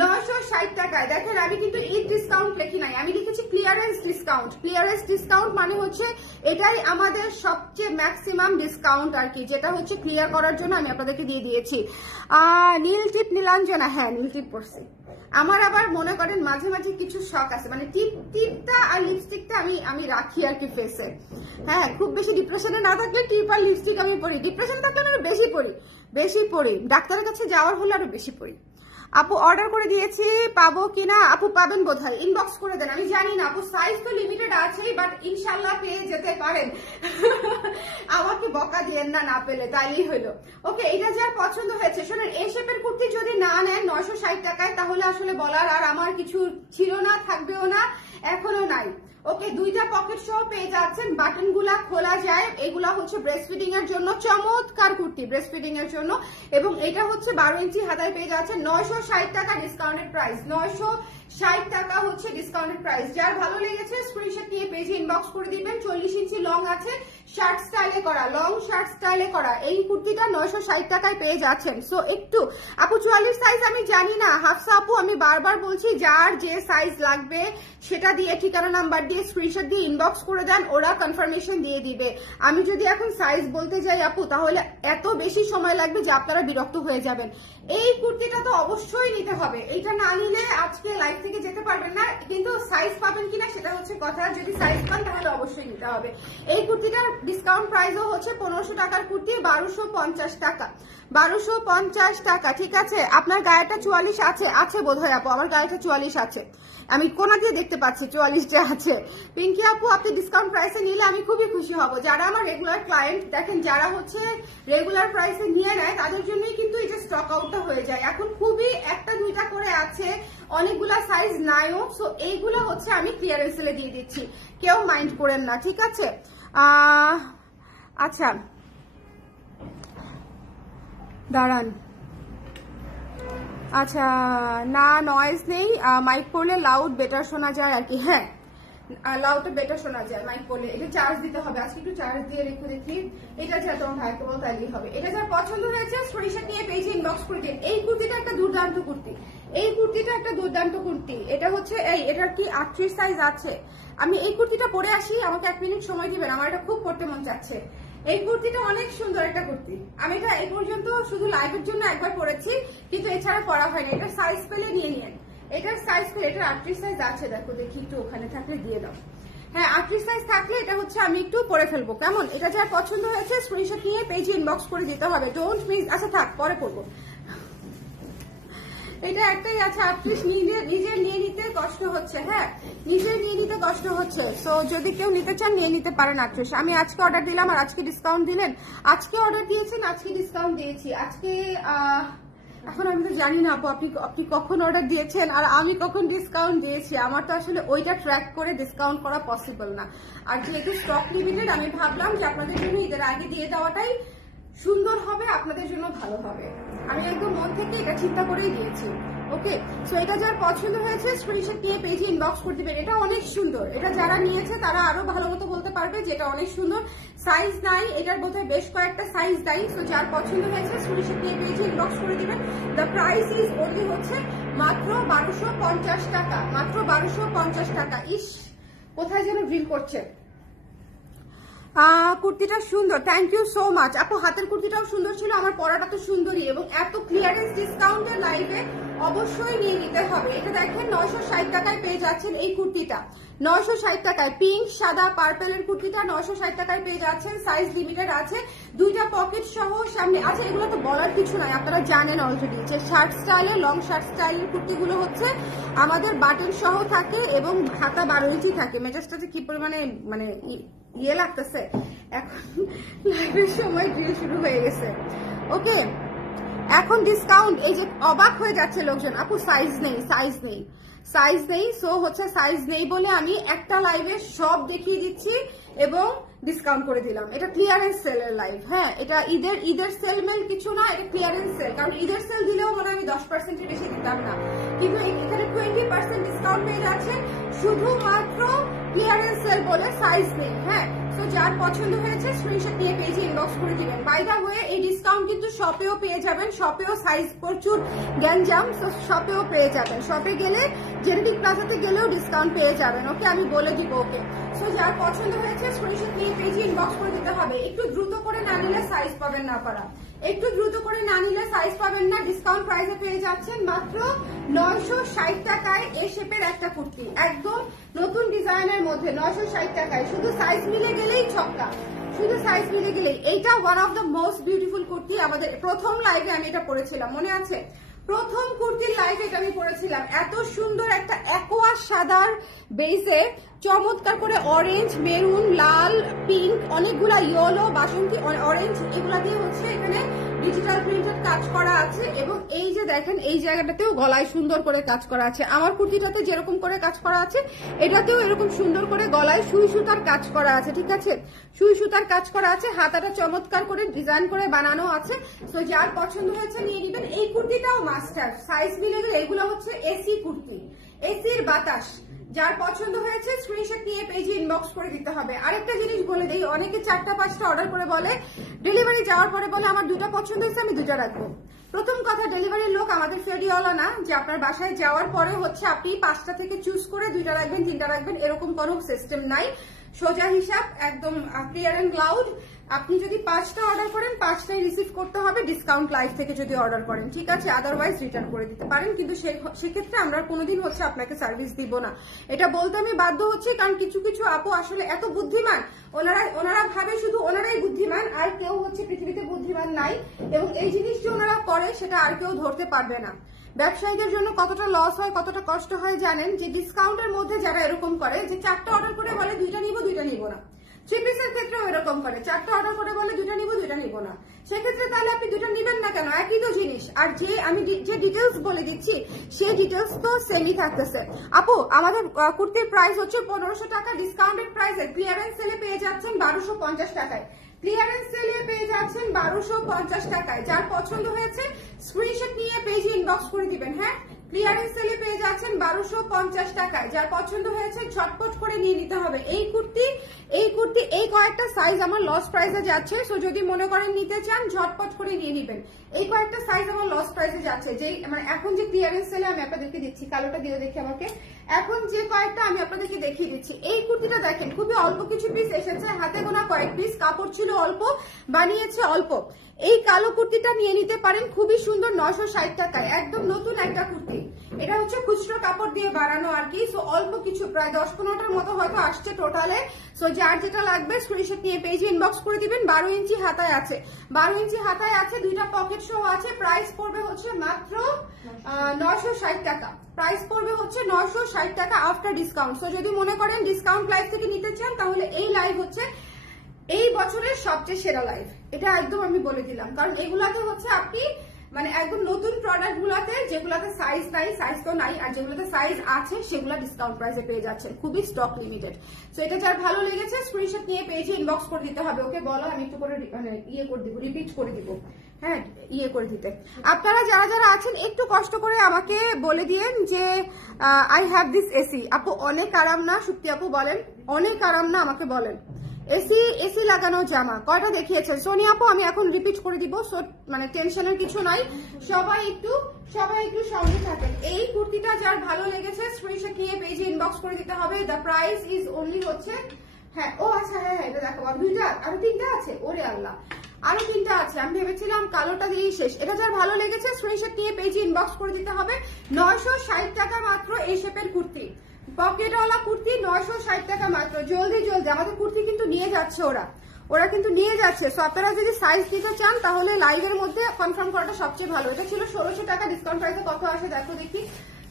960 টাকায়। দেখেন, আমি কিন্তু ঈদ ডিসকাউন্ট লিখি নাই, আমি লিখেছি ক্লিয়ারেন্স ডিসকাউন্ট। ক্লিয়ারেন্স ডিসকাউন্ট মানে হচ্ছে এটাই আমাদের সবচেয়ে ম্যাক্সিমাম ডিসকাউন্ট আর কি, যেটা হচ্ছে ক্লিয়ার করার জন্য আমি আপনাদেরকে দিয়ে দিয়েছি। নীল টিপ নীলাঞ্জনা, হ্যাঁ নীল টিপ পড়ছে। আমার আবার মনে করেন মাঝে মাঝে কিছু শখ আছে, মানে টিপটা আর লিপস্টিকটা আমি রাখি আর কি ফেসে। হ্যাঁ, খুব বেশি ডিপ্রেশনে না থাকলে টিপ আর লিপস্টিক আমি পরি, ডিপ্রেশন থাকলে আমি বেশি পরি, ডাক্তারের কাছে যাওয়ার হলে আরো বেশি পরি। আপু অর্ডার করে দিয়েছি, পাবো কিনা? আপু পাবেন বোধহয়, ইনবক্স করে দেন। আমি জানি না আপু, সাইজ তো লিমিটেড আছেই, বাট ইনশাল্লাহ পেয়ে যেতে পারেন। আমাকে বকা দিয়েন না, না পেলে, তাইলেই হলো। ওকে, এটা যার পছন্দ হয়েছে, শোনেন, এই শেপের কুর্তি যদি না নেন 960 টাকায়, তাহলে আসলে বলার আর আমার কিছু ছিল না, থাকবেও না, এখনো নাই। ওকে, দুইটা পকেট সহ পেয়ে যাচ্ছেন, বাটন গুলা খোলা যায়। এগুলা হচ্ছে ব্রেস্ট ফিডিং এর জন্য চমৎকার কুর্তি, ব্রেস্ট ফিডিং এর জন্য। এবং এটা হচ্ছে 12 ইঞ্চি হাতায় পেয়ে যাচ্ছেন 960 টাকা ডিসকাউন্টেড প্রাইস। 960 টাকা হচ্ছে ডিসকাউন্টেড প্রাইস। যার ভালো লেগেছে স্ক্রিনশট নিয়ে পেজে ইনবক্স করে দিবেন। 40 ইঞ্চি লং আছে, শার্ট স্টাইলে করা, লং শার্ট স্টাইলে করা এই কুর্তিটা 960 টাকায় পেয়ে যাচ্ছেন। সো একটু আপু 44 সাইজ আমি জানি না, হাফসা আপু আমি বারবার বলছি, যার যে সাইজ লাগবে সেটা দিয়ে ঠিকানা নাম্বার দিয়ে স্ক্রিনশট দিয়ে ইনবক্স করে দেন, ওরা কনফার্মেশন দিয়ে দিবে। আমি যদি এখন সাইজ বলতে যাই আপু, তাহলে এত বেশি সময় লাগবে যে আপনারা বিরক্ত হয়ে যাবেন। এই কুর্তিটা তো অবশ্যই নিতে হবে, এইটা না নিলে আজকে লাইভ থেকে যেতে পারবেন না। কিন্তু সাইজ পাবেন কিনা সেটা হচ্ছে কথা, যদি সাইজ পান তাহলে অবশ্যই নিতে হবে। এই কুর্তিটার ডিসকাউন্ট প্রাইসও হচ্ছে 1500 টাকার কুর্তি 1250 টাকা, 1250 টাকা, ঠিক আছে? আপনার গায়েটা 44 আছে বোধহয় আপু, আমার গায়েটা 44 আছে, আমি কোনা দিয়ে দেখতে পাচ্ছি 44টা আছে। পিঙ্কি আপু, আপনি ডিসকাউন্ট প্রাইসে নিলে আমি খুবই খুশি হব। যারা আমার রেগুলার ক্লায়েন্ট, দেখেন যারা হচ্ছে রেগুলার প্রাইসে নিয়ে নেয় তাদের জন্যই কিন্তু এই যে স্টক আউটটা হয়ে যায়। এখন খুবই একটা দুইটা করে আছে, অনেকগুলা সাইজ নাইও। সো এইগুলো হচ্ছে আমি ক্লিয়ারেন্স সেলে দিয়ে দিচ্ছি, কেউ মাইন্ড করেন না, ঠিক আছে? আচ্ছা দাঁড়ান, আচ্ছা না নয়েজ নেই, মাইক পড়লে লাউড বেটার শোনা যায় আর কি। হ্যাঁ, লাউডটা বেটার শোনা যায় মাইক পড়লে। এটা চার্জ দিতে হবে, আজকে একটু চার্জ দিয়ে রেখে দেখি। এটা যা তোমার ভাইকে বল, তাইলেই হবে। এটা যার পছন্দ হয়েছে স্ক্রিনশট নিয়ে পেজে ইনবক্স করে দিন। এই কুর্তিটা একটা দুর্দান্ত কুর্তি, এই কুর্তিটা একটা দুর্দান্ত কুর্তি। এটা হচ্ছে এটার কি 38 সাইজ আছে। আমি এই কুর্তিটা পরে আসি, আমাকে 1 মিনিট সময় দিবেন, আমার এটা খুব পড়তে মন চাচ্ছে। এই কুর্তিটা অনেক সুন্দর একটা কুর্তি, আমি এটা এই পর্যন্ত শুধু লাইভের জন্য একবার পরেছি, কিন্তু এছাড়া পরা হয়নি। এটার সাইজ পেলে নিয়ে নিন, এটার সাইজ পেলে, এটার 38 সাইজ আছে, দেখো দেখি একটু, ওখানে থাকলে দিয়ে দাও। হ্যাঁ, 38 সাইজ থাকলে এটা হচ্ছে আমি একটু পরে ফেলবো, কেমন? এটা যার পছন্দ হয়েছে স্ক্রিনশট নিয়ে পেজে ইনবক্স করে দিতে হবে, ডোন্ট মিস। আচ্ছা থাক, পরে পড়বো। এটা একটাই আছে 38, নিজে নিয়ে নিতে কষ্ট হচ্ছে। হ্যাঁ, নিজে নিয়ে নিতে কষ্ট হচ্ছে। সো যদি কেউ নিতে চান নিয়ে নিতে পারেন 38। আমি আজকে অর্ডার দিলাম আর আজকে ডিসকাউন্ট দিলেন, আজকে অর্ডার দিয়েছেন আজকে ডিসকাউন্ট দিয়েছি। আজকে এখন আমি তো জানি না আপু আপনি কখন অর্ডার দিয়েছেন আর আমি কখন ডিসকাউন্ট দিয়েছি, আমার তো আসলে ওইটা ট্র্যাক করে ডিসকাউন্ট করা পসিবল না। আর যেহেতু স্টক লিমিটেড, আমি ভাবলাম যে আপনাদের জন্য ঈদের আগে দিয়ে দেওয়াটাই সুন্দর হবে, আপনাদের জন্য ভালো হবে। আমি একদম মন থেকে এটা চিন্তা করেই দিয়েছি। ওকে, সো এটা যার পছন্দ হয়েছে স্ক্রিনশট নিয়ে পেজে ইনবক্স করে দিবেন। এটা অনেক সুন্দর, এটা যারা নিয়েছে তারা আরো ভালো মতো বলতে পারবে যে এটা অনেক সুন্দর। সাইজ নাই, এটার বোধহয় বেশ কয়েকটা সাইজ নাই। সো যার পছন্দ হয়েছে স্ক্রিনশট নিয়ে পেজে ইনবক্স করে দিবেন। দ্য প্রাইস ইজ ওনলি হচ্ছে মাত্র 1250 টাকা, মাত্র 1250 টাকা। ইস, কোথায় যেন ড্রিল করছে। কুর্তিটা সুন্দর, থ্যাংক ইউ সো মাচ আপু। হাতের কুর্তিটাও সুন্দর ছিল, আমার পরাটা তো সুন্দরই, এবং এত ক্লিয়ারেন্স ডিসকাউন্টের লাইভে অবশ্যই নিয়ে নিতে হবে। এটা দেখেন 960 টাকায় পেয়ে যাচ্ছেন এই কুর্তিটা, 960 টাকায়। পিঙ্ক সাদা পার্পেলের কুর্তিটা 960 টাকায় পেয়ে যাচ্ছেন। সাইজ লিমিটেড আছে, দুইটা পকেট সহ সামনে আছে। এগুলো তো বলার কিছু নাই, আপনারা জানেন অলরেডি যে শার্ট স্টাইলের, লং শার্ট স্টাইলের কুর্তিগুলো হচ্ছে আমাদের বাটন সহ থাকে এবং হাতা 12 ইঞ্চি থাকে। মেজাজটাতে কি পরিমাণে মানে ইয়ে লাগতেছে, এখন লাইভের সময় ড্রিল শুরু হয়ে গেছে। ওকে, এখন ডিসকাউন্ট, এই যে অবাক হয়ে যাচ্ছে লোকজন, আপু সাইজ নেই, সাইজ নেই, সাইজ নেই। সো হচ্ছে সাইজ নেই বলে আমি একটা লাইভে সব দেখিয়ে দিচ্ছি এবং ডিসকাউন্ট করে দিলাম। এটা ক্লিয়ারেন্স সেলের লাইভ। হ্যাঁ, এটা ঈদের সেল মেল কিছু না, এটা ক্লিয়ারেন্স সেল। কারণ ঈদের সেল দিলেও মনে হয় আমি 10%-এর বেশি দিতাম না, কিন্তু এখানে 20% ডিসকাউন্ট পেয়ে যাচ্ছেন শুধুমাত্র ক্লিয়ারেন্স সেল বলে। সাইজ নেই। হ্যাঁ, তো যার পছন্দ হয়েছে স্ক্রিনশট নিয়ে পেজে ইনবক্স করে দিবেন। বাই দা ওয়ে, এই ডিসকাউন্ট কিন্তু শপেও পেয়ে যাবেন, শপেও সাইজ প্রচুর গ্যাঞ্জাম, তো শপেও পেয়ে যাবেন। শপে গেলে জেনেটিক প্লাজাতে গেলেও ডিসকাউন্ট পেয়ে যাবেন। ওকে, আমি বলে দিব। ওকে, সো যার পছন্দ হয়েছে স্ক্রিনশট নিয়ে পেজে ইনবক্স করে দিতে হবে। একটু দ্রুত করে না নিলে সাইজ পাবেন না পারা, একটু দ্রুত করে না নিলে সাইজ পাবেন না। ডিসকাউন্ট প্রাইসে পেয়ে যাচ্ছেন মাত্র 960 টাকায় এই শেপের একটা কুর্তি, একদম নতুন ডিজাইনের মধ্যে 960 টাকায়। শুধু সাইজ মিলে গেলেই ছক্কা, শুধু সাইজ মিলে গেলেই। এইটা one of the most beautiful kurti. আমাদের প্রথম লাইভে আমি এটা পরেছিলাম, মনে আছে? প্রথম কুর্তির লাইভে এটা আমি পরেছিলাম। এত সুন্দর একটা অ্যাকোয়া সাদার বেসে চমৎকার করে অরেঞ্জ, মেরুন, লাল, পিঙ্ক, অনেকগুলা ইয়েলো, বাসন্তী, অরেঞ্জ, এগুলা দিয়ে হচ্ছে এখানে ডিজিটাল প্রিন্টেড কাজ করা আছে। এবং এই যে দেখেন এই জায়গাটাতেও গলায় সুন্দর করে কাজ করা আছে। আমার কুর্তিটাতে যেরকম করে কাজ করা আছে এটাতেও এরকম সুন্দর করে গলায় সুই সুতার কাজ করা আছে। ঠিক আছে, সুই সুতার কাজ করা আছে, হাতাটা চমৎকার করে ডিজাইন করে বানানো আছে। সো যার পছন্দ হয়েছে নিয়ে নেবেন। এই কুর্তিটাও মাস্টার, সাইজ মিলে গেলে এগুলো হচ্ছে এসি কুর্তি, এসির বাতাস। যার পছন্দ হয়েছে স্ক্রিনশট নিয়ে পেজে ইনবক্স করে দিতে হবে। আরেকটা জিনিস বলে দেই, অনেকে 4টা-5টা অর্ডার করে বলে, ডেলিভারি যাওয়ার পরে বলে আমার 2টা পছন্দ হয়েছে আমি 2টা রাখবো। প্রথম কথা, ডেলিভারির লোক আমাদের ফেরিওয়ালা না যে আপনার বাসায় যাওয়ার পরে হচ্ছে আপনি 5টা থেকে চুজ করে 2টা রাখবেন, 3টা রাখবেন, এরকম কোনো সিস্টেম নাই। সোজা হিসাব, একদম ক্লিয়ার এন্ড ক্লাউড। আপনি যদি 5টা অর্ডার করেন 5টাই রিসিভ করতে হবে, ডিসকাউন্ট লাইভ থেকে যদি অর্ডার করেন, ঠিক আছে? আদারওয়াইজ রিটার্ন করে দিতে পারেন, কিন্তু সেক্ষেত্রে আমরা কোনোদিন হচ্ছে আপনাকে সার্ভিস দিব না। এটা বলতে আমি বাধ্য হচ্ছি, কারণ কিছু কিছু আপু আসলে এত বুদ্ধিমান, ওনারা ভাবে শুধু ওনারাই বুদ্ধিমান, আর কেউ হচ্ছে পৃথিবীতে বুদ্ধিমান নাই। এবং এই জিনিস যে ওনারা করে সেটা আর কেউ ধরতে পারবে না। ব্যবসায়ীদের জন্য কতটা লস হয়, কতটা কষ্ট হয় জানেন? যে ডিসকাউন্টের মধ্যে যারা এরকম করে যে 4টা অর্ডার করে বলে 2টা নিব, 2টা নিব না। থ্রি পিসের ক্ষেত্রেও এরকম করে, 4টা অর্ডার করে বলে 2টা নিব, 2টা নিব না। সেক্ষেত্রে তাহলে আপনি 2টা নিবেন না কেন? একই তো জিনিস। আর যে আমি যে ডিটেলস বলে দিচ্ছি সেই ডিটেলস তো সেমই থাকতেছে। আপু আমাদের কুর্তির প্রাইস হচ্ছে 1500 টাকা, ডিসকাউন্টেড প্রাইসে ক্লিয়ারেন্স সেলে পেয়ে যাচ্ছেন 1250 টাকায়। ক্লিয়ারেন্স সেলে পেয়ে যাচ্ছেন 1250 টাকায়। যার পছন্দ হয়েছে স্ক্রিনশট নিয়ে পেজে ইনবক্স করে দিবেন। হ্যাঁ, ক্লিয়ারেন্স সেলে পেয়ে যাচ্ছেন 1250 টাকায়। যার পছন্দ হয়েছে ঝটপট করে নিয়ে নিতে হবে। এই কুর্তি এই কয়েকটা সাইজ আমার লস প্রাইসে যাচ্ছে। সো যদি মনে করেন নিতে চান ঝটপট করে নিয়ে নিবেন। এই কয়েকটা সাইজ আমার লস প্রাইসে যাচ্ছে, যে মানে এখন যে ক্লিয়ারেন্স সেলে আমি আপনাদেরকে দিচ্ছি। কালোটা দিয়ে দেখি আমাকে, এখন যে কয়েকটা আমি আপনাদেরকে দেখিয়ে দিচ্ছি। এই কুর্তিটা দেখেন, খুবই অল্প কিছু পিস এসেছে, হাতে গোনা কয়েক পিস, কাপড় ছিল অল্প, বানিয়েছে অল্প। এই কালো কুর্তিটা নিয়ে নিতে পারেন, খুবই সুন্দর, 960 টাকায়, একদম নতুন একটা কুর্তি। এটা হচ্ছে খুচরো কাপড় দিয়ে বানানো আর কি। সো অল্প কিছু, প্রায় 10-15টার মতো হয়তো আসছে টোটালে। সো যার যেটা লাগবে স্ক্রিনশট নিয়ে পেজে ইনবক্স করে দিবেন। 12 ইঞ্চি হাতায় আছে, 12 ইঞ্চি হাতায় আছে, 2টা পকেট সহ আছে। প্রাইস পড়বে হচ্ছে মাত্র 960 টাকা। প্রাইস পড়বে হচ্ছে 960 টাকা আফটার ডিসকাউন্ট। সো যদি মনে করেন ডিসকাউন্ট প্রাইস থেকে নিতে চান, তাহলে এই লাইভ হচ্ছে এই বছরের সবচেয়ে সেরা লাইভ। এটা একদম আমি বলে দিলাম, কারণ এগুলাতে হচ্ছে আপনি মানে একদম নতুন প্রোডাক্ট গুলাতে, যেগুলাতে সাইজ নাই, সাইজ তো নাই, আর যেগুলোতে সাইজ আছে সেগুলা ডিসকাউন্ট প্রাইসে পেয়ে যাচ্ছেন, খুবই স্টক লিমিটেড। সো এটা যার ভালো লেগেছে স্ক্রিনশট নিয়ে পেজে ইনবক্স করে দিতে হবে। ওকে বলো, আমি একটু করে ইয়ে করে দিব, রিপিট করে দিব। হ্যাঁ ইয়ে করে দিতে। আপনারা যারা যারা আছেন একটু কষ্ট করে আমাকে বলে দিয়েন যে আই হ্যাভ দিস এসি। আপু অনেক আরাম না? সুপ্তি আপু বলেন অনেক আরাম না? আমাকে বলেন। এসি লাগানো জামা কয়টা দেখিয়েছেন? সোনিয়া আপু আমি এখন রিপিট করে দিব, সো মানে টেনশনের কিছু নাই, সবাই একটু সঙ্গে থাকেন। এই কুর্তিটা যার ভালো লেগেছে স্ক্রিনশট নিয়ে পেজে ইনবক্স করে দিতে হবে। দ্য প্রাইস ইজ অনলি হচ্ছে, হ্যাঁ ও আচ্ছা হ্যাঁ এটা দেখো দুইটা আরো তিনটা আছে, ওরে আল্লাহ আরো তিনটা আছে, আমি ভেবেছিলাম কালোটা দিয়েই শেষ। এটা যার ভালো লেগেছে স্ক্রিনশট নিয়ে পেজে ইনবক্স করে দিতে হবে। 960 টাকা মাত্র এই শেপের কুর্তি, পকেটওয়ালা কুর্তি 960 টাকা মাত্র। জলদি জলদি আমাদের কুর্তি কিন্তু নিয়ে যাচ্ছে ওরা কিন্তু নিয়ে যাচ্ছে। সো আপনারা যদি সাইজ দিতে চান তাহলে লাইভের মধ্যে কনফার্ম করাটা সবচেয়ে ভালো। এটা ছিল 1600 টাকা, ডিসকাউন্ট প্রাইসে কত আসে দেখো দেখি,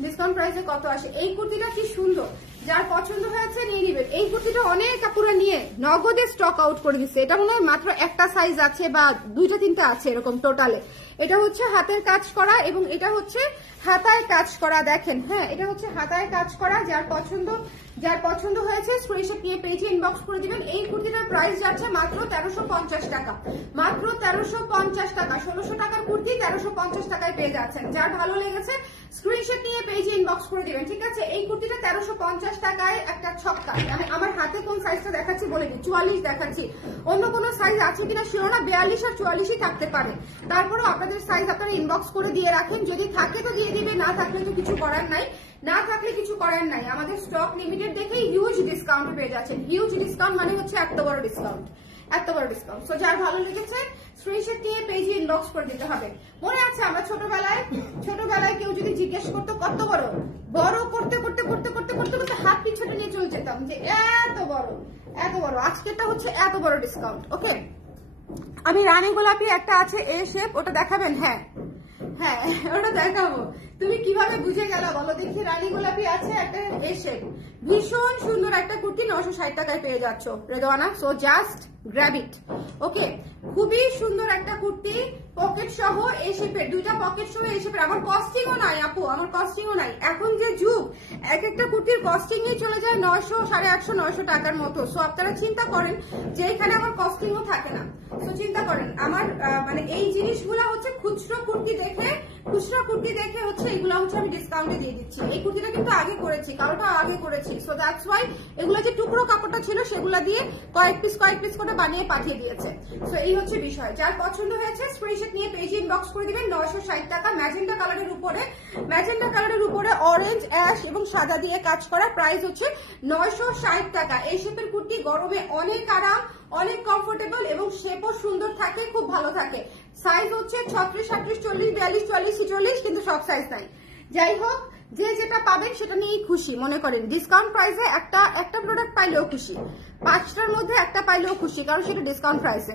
ডিসকাউন্ট প্রাইসে কত আসে। এই কুর্তিটা কি সুন্দর, যার পছন্দ হয়েছে নিয়ে নিবেন। এই কুর্তিটা অনেক আপুরা নিয়ে নগদে স্টক আউট করে দিচ্ছে। এটা মনে হয় মাত্র একটা সাইজ আছে বা দুইটা তিনটা আছে এরকম টোটালে। এটা হচ্ছে হাতের কাজ করা এবং এটা হচ্ছে হাতায় কাজ করা, দেখেন হ্যাঁ এটা হচ্ছে হাতায় কাজ করা। যার পছন্দ হয়েছে স্ক্রিনশট নিয়ে পেজে ইনবক্স করে দিবেন। এই কুর্তিটার প্রাইস যাচ্ছে মাত্র 1350 টাকা, মাত্র 1350 টাকা। 1600 টাকার কুর্তি 1350 টাকায় পেয়ে যাচ্ছেন। যার ভালো লেগেছে স্ক্রিনশট নিয়ে পেজে ইনবক্স করে দিবেন, ঠিক আছে? এই কুর্তিটা 1350 টাকায় একটা ছক্কা। আমি আমার হাতে কোন সাইজটা দেখাচ্ছি বলে দিই, 44 দেখাচ্ছি, অন্য কোনো সাইজ আছে কিনা শিওর না, 42 আর 44ই থাকতে পারে। তারপরেও আপনাদের সাইজ আপনারা ইনবক্স করে দিয়ে রাখেন, যদি থাকে তো দিয়ে দিবে, না থাকলে তো কিছু করার নাই, আমাদের স্টক লিমিটেড দেখে হিউজ ডিসকাউন্ট পেয়ে যাচ্ছেন। হিউজ ডিসকাউন্ট মানে হচ্ছে এত বড় ডিসকাউন্ট। সো যার ভালো লেগেছে স্ক্রিনশট নিয়ে পেজে ইনবক্স করে দিতে হবে। মনে আছে আমরা ছোটবেলায় কেউ যদি জিজ্ঞেস করতো কত বড় করতে হাত পিছনে নিয়ে চলে যেতাম যে এত বড়। আজকেরটা হচ্ছে এত বড় ডিসকাউন্ট। ওকে আমি রানী গোলাপি একটা আছে এ শেপ, ওটা দেখাবেন? হ্যাঁ ওটা দেখাবো। তুমি কিভাবে বুঝে গেল বলো দেখি? রানী গোলাপি আছে একটা এ শেপ, ভীষণ সুন্দর একটা কুর্তি 960 টাকায় পেয়ে যাচ্ছ Redwana. So just grab it. Okay খুবই সুন্দর একটা কুর্তি, পকেট সহ এই শেপের, দুইটা পকেট সহ এই শেপের। আমার কস্টিংও নাই আপু, এখন যে যুগ, এক একটা কুর্তির কস্টিং চলে যায় 900, 850, 900 টাকার মতো। সো আপনারা চিন্তা করেন যে এখানে আমার কস্টিংও থাকে না। তো চিন্তা করেন আমার মানে এই জিনিসগুলো হচ্ছে খুচরো কুর্তি দেখে হচ্ছে এগুলো হচ্ছে আমি ডিসকাউন্টে দিয়ে দিচ্ছি। এই কুর্তিটা কিন্তু আগে করেছি, কালোটা আগে করেছি। সো দ্যাটস ওয়াই এগুলো যে টুকরো কাপড়টা ছিল সেগুলো দিয়ে কয়েক পিস করে বানিয়ে পাঠিয়ে দিয়েছে। সো এই হচ্ছে বিষয়। যার পছন্দ হয়েছে স্ক্রিনশট নিয়ে পেজে ইনবক্স করে দিবেন। 960 টাকা, ম্যাজেন্টা কালারের উপরে অরেঞ্জ, অ্যাশ এবং সাদা দিয়ে কাজ করা, প্রাইস হচ্ছে 960 টাকা। এই শেপের কুর্তি গরমে অনেক আরাম, অনেক কমফোর্টেবল এবং শেপও সুন্দর থাকে, খুব ভালো থাকে। সাইজ হচ্ছে 36, 38, 40, 42, 44, 46, কিন্তু সব সাইজ নাই। যাই হোক যে যেটা পাবেন সেটা নিয়েই খুশি। মনে করেন ডিসকাউন্ট প্রাইসে একটা প্রোডাক্ট পাইলেও খুশি, 5টার মধ্যে একটা পাইলেও খুশি, কারণ সেটা ডিসকাউন্ট প্রাইসে।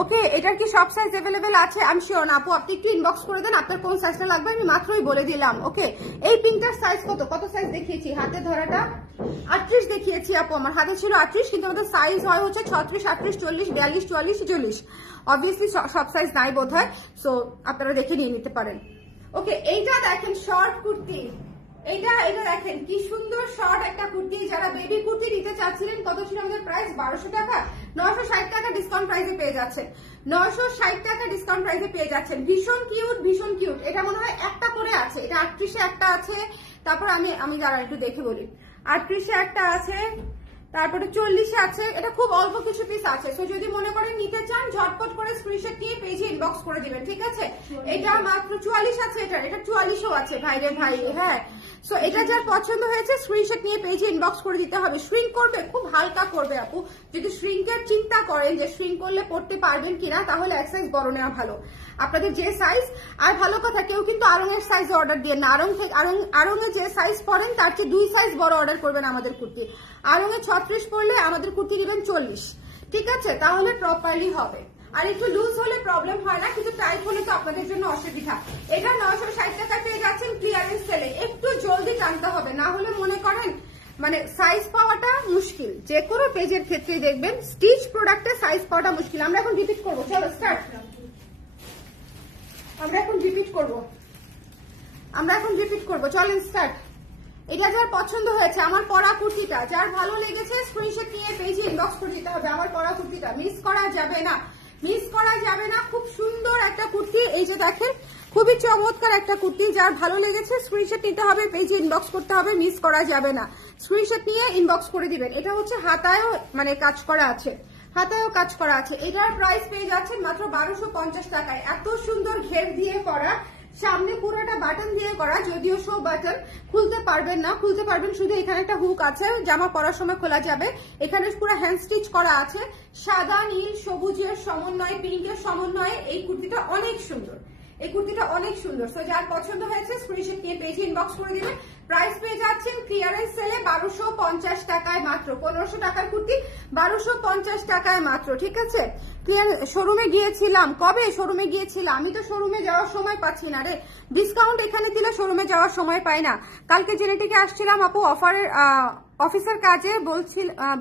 ওকে এটার কি সব সাইজ অ্যাভেলেবেল আছে? আমি শিওর না আপু, আপনি একটু ইনবক্স করে দেন আপনার কোন সাইজটা লাগবে, আমি মাত্রই বলে দিলাম। ওকে এই পিঙ্কটার সাইজ কত সাইজ দেখিয়েছি? হাতে ধরাটা 38 দেখিয়েছি আপু, আমার হাতে ছিল 38, কিন্তু আমাদের সাইজ হয় হচ্ছে 36, 38, 40, 42, 44, 46। অবভিয়াসলি সব সাইজ নাই বোধ হয়, সো আপনারা দেখে নিয়ে নিতে পারেন। ওকে এইটা দেখেন শর্ট কুর্তি, এটা দেখেন কি সুন্দর শর্ট একটা কুর্তি। যারা বেবি কুর্তি নিতে চাচ্ছিলেন, কত ছিল আমাদের প্রাইস? 1200 টাকা, 960 টাকা ডিসকাউন্ট প্রাইসে পেয়ে যাচ্ছেন। 960 টাকা ডিসকাউন্ট প্রাইসে পেয়ে যাচ্ছেন। ভীষণ কিউট। এটা মনে হয় একটা করে আছে, এটা 38-এ একটা আছে, তারপর আমি যারা একটু দেখে বলি, 38-এ একটা আছে, তারপরে 40-এ আছে। এটা খুব অল্প কিছু পিস আছে। সো যদি মনে করেন নিতে চান ঝটপট করে স্ক্রিনশট নিয়ে পেজে ইনবক্স করে দিবেন, ঠিক আছে? এটা মাত্র 44 আছে, এটা 44ও আছে ভাই রে ভাই। হ্যাঁ সো এটা যার পছন্দ হয়েছে স্ক্রিনশট নিয়ে পেজে ইনবক্স করে দিতে হবে। শ্রিঙ্ক করবে, খুব হালকা করবে আপু। যদি শ্রিঙ্কের চিন্তা করেন যে শ্রিঙ্ক করলে পড়তে পারবেন কিনা, তাহলে এক সাইজ বড় নেওয়া ভালো। আপনাদের যে সাইজ, আর ভালো কথা কেউ কিন্তু আরঙের সাইজে অর্ডার দিয়ে না, আরঙে যে সাইজ পড়েন তার চেয়ে 2 সাইজ বড় অর্ডার করবেন আমাদের কুর্তি। আরঙে 36 পড়লে আমাদের কুর্তি নেবেন 40, ঠিক আছে? তাহলে প্রপারলি হবে। আর একটু লুজ হলে প্রবলেম হয় না, কিন্তু টাইট হলে তো আপনাদের জন্য অসুবিধা। এটা 960 টাকা পেয়ে যাচ্ছেন ক্লিয়ারেন্স সেলে। একটু জলদি টানতে হবে, না হলে মনে করেন মানে সাইজ পাওয়াটা মুশকিল। যে কোনো পেজের ক্ষেত্রে দেখবেন স্টিচ প্রোডাক্টে সাইজ পাওয়াটা মুশকিল। আমরা এখন রিপিট করবো, চলো স্টার্ট। আমরা এখন রিপিট করবো, চলেন স্টার্ট। এটা যার পছন্দ হয়েছে, আমার পরা কুর্তিটা যার ভালো লেগেছে স্ক্রিনশট নিয়ে পেজে ইনবক্স করে দিতে হবে। আমার পরা কুর্তিটা মিস করা যাবে না। মিস করা যাবে না। খুব সুন্দর একটা কুর্তি, এই যে দেখেন খুবই চমৎকার একটা কুর্তি। যার ভালো লেগেছে স্ক্রিনশট নিতে হবে, পেজে ইনবক্স করতে হবে, মিস করা যাবে না। স্ক্রিনশট নিয়ে ইনবক্স করে দিবেন। এটা হচ্ছে হাতায়ও মানে কাজ করা আছে, হাতায়ও কাজ করা আছে। এটার প্রাইস পেয়ে যাচ্ছেন মাত্র 1250 টাকায়। এত সুন্দর ঘের দিয়ে করা, সামনে পুরোটা বাটন দিয়ে করা, যদিও শো বাটন, খুলতে পারবেন না, খুলতে পারবেন শুধু এখানে একটা হুক আছে, জামা পরার সময় খোলা যাবে। এখানে পুরো হ্যান্ড স্টিচ করা আছে, সাদা নীল সবুজের সমন্বয়ে, পিঙ্কের সমন্বয়ে এই কুর্তিটা অনেক সুন্দর, এই কুর্তিটা অনেক সুন্দর। সো যার পছন্দ হয়েছে স্ক্রিনশট নিয়ে পেজে ইনবক্স করে দিবেন। প্রাইস পেয়ে যাচ্ছেন ক্লিয়ারেন্স সেলে 1250 টাকায় মাত্র। 1500 টাকার কুর্তি 1250 টাকায় মাত্র, ঠিক আছে। শোরুমে গিয়েছিলাম, কবে শোরুমে গিয়েছিলাম? আমি তো শোরুমে যাওয়ার সময় পাচ্ছি না রে, ডিসকাউন্ট এখানে দিলে শোরুমে যাওয়ার সময় পাই না। কালকে জেনেটিকে আসছিলাম আপু, অফারের অফিসের কাজে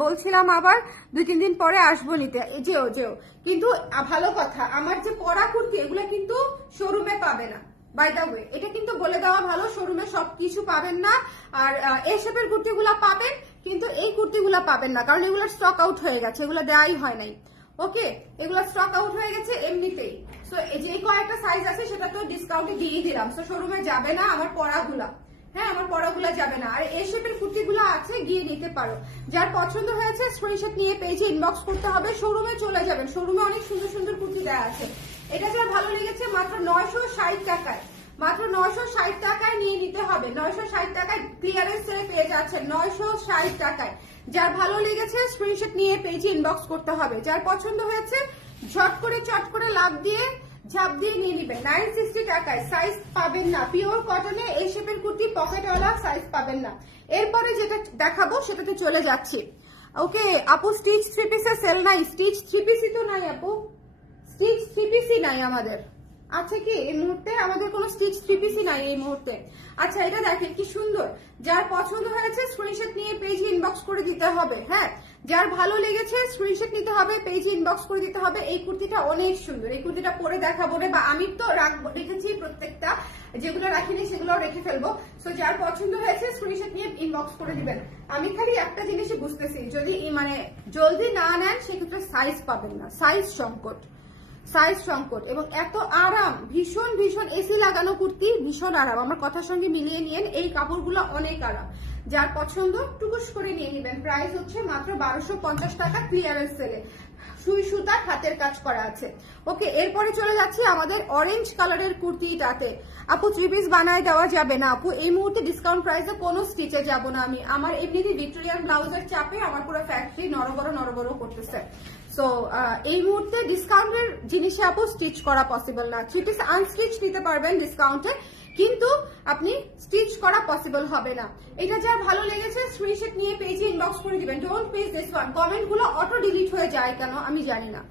বলছিলাম আবার 2-3 দিন পরে আসবো নিতে। যেও কিন্তু ভালো কথা, আমার যে পরা কুর্তি এগুলো কিন্তু শোরুমে পাবে না। বাই দা ওয়ে, এটা কিন্তু বলে দেওয়া ভালো, শোরুমে সবকিছু পাবেন না। আর এই শেপের কুর্তিগুলা পাবেন, কিন্তু এই কুর্তিগুলা পাবেন না, কারণ এগুলো স্টক আউট হয়ে গেছে, এগুলো দেওয়াই হয় নাই। ওকে, এগুলো স্টক আউট হয়ে গেছে এমনিতেই। সো যে কয়েকটা সাইজ আছে সেটা তো ডিসকাউন্টে দিয়ে দিলাম। সো শোরুমে যাবে না আমার পরাগুলা, হ্যাঁ আমার পরাগুলা যাবে না। আর এই শেপের কুর্তিগুলো আছে, গিয়ে নিতে পারো। যার পছন্দ হয়েছে স্ক্রিনশট নিয়ে পেজে ইনবক্স করতে হবে, শোরুমে চলে যাবেন, শোরুমে অনেক সুন্দর সুন্দর কুর্তি দেওয়া আছে। এটা যার ভালো লেগেছে মাত্র 960 টাকায়, মাত্র 960 টাকায় নিয়ে নিতে হবে। 960 টাকায় ক্লিয়ারেন্স সেলে পেয়ে যাচ্ছেন 960 টাকায়। যার ভালো লেগেছে স্ক্রিনশট নিয়ে পেজে ইনবক্স করতে হবে। যার পছন্দ হয়েছে ঝট করে চট করে লাভ দিয়ে ঝাপ দিয়ে নিয়ে নিবেন। 960 টাকায়, সাইজ পাবেন না। পিওর কটনে এই শেপের কুর্তি পকেটওয়ালা, সাইজ পাবেন না। এরপরে যেটা দেখাবো সেটাতে চলে যাচ্ছি। ওকে আপু, স্টিচ 3 পিসের সেল নাই, স্টিচ 3 পিসই তো নাই আপু, স্টিচ 3 পিসই নাই আমাদের। আচ্ছা কি এই মুহূর্তে আমাদের কোনো স্টিচ 3 পিসই নাই এই মুহূর্তে। আচ্ছা এটা দেখেন কি সুন্দর। যার পছন্দ হয়েছে স্ক্রিনশট নিয়ে পেজে ইনবক্স করে দিতে হবে। হ্যাঁ, যার ভালো লেগেছে স্ক্রিনশট নিতে হবে, পেজে ইনবক্স করে দিতে হবে। এই কুর্তিটা অনেক সুন্দর, এই কুর্তিটা পরে দেখাবো রে, বা আমি তো রেখেছি প্রত্যেকটা, যেগুলো রাখিনি সেগুলো রেখে ফেলবো। সো যার পছন্দ হয়েছে স্ক্রিনশট নিয়ে ইনবক্স করে দিবেন। আমি খালি একটা জিনিসই বুঝতেছি, যদি মানে জলদি না নেন সেক্ষেত্রে সাইজ পাবেন না, সাইজ সংকট, সাইজ সংকট। এবং এত আরাম, ভীষণ ভীষণ এসি লাগানো কুর্তি, ভীষণ আরাম। আমার কথার সঙ্গে মিলিয়ে নিয়েন, এই কাপড়গুলো অনেক আরাম। যার পছন্দ টুকুস করে নিয়ে নেবেন। প্রাইস হচ্ছে মাত্র 1250 টাকা ক্লিয়ারেন্স সেলে, সুই সুতার হাতের কাজ করা আছে। ওকে, এরপরে চলে যাচ্ছি আমাদের অরেঞ্জ কালারের কুর্তিটাতে। আপু 3 পিস বানায় দেওয়া যাবে না আপু, এই মুহূর্তে ডিসকাউন্ট প্রাইসে কোনো স্টিচে যাব না আমি। আমার এমনিতে ভিক্টোরিয়ান ব্লাউজের চাপে আমার পুরো ফ্যাক্টরি নরবড় করতেছে। সো এই মুহূর্তে ডিসকাউন্টের জিনিসে আপু স্টিচ করা পসিবল না। 3 পিস আনস্টিচ নিতে পারবেন ডিসকাউন্টে, কিন্তু আপনি স্টিচ করা পসিবল হবে না। এটা যা ভালো লেগেছে স্ক্রিনশট নিয়ে পেজে ইনবক্স করে দিবেন। Don't page this one. কমেন্টগুলো অটো ডিলিট হয়ে যায় কেন আমি জানি না,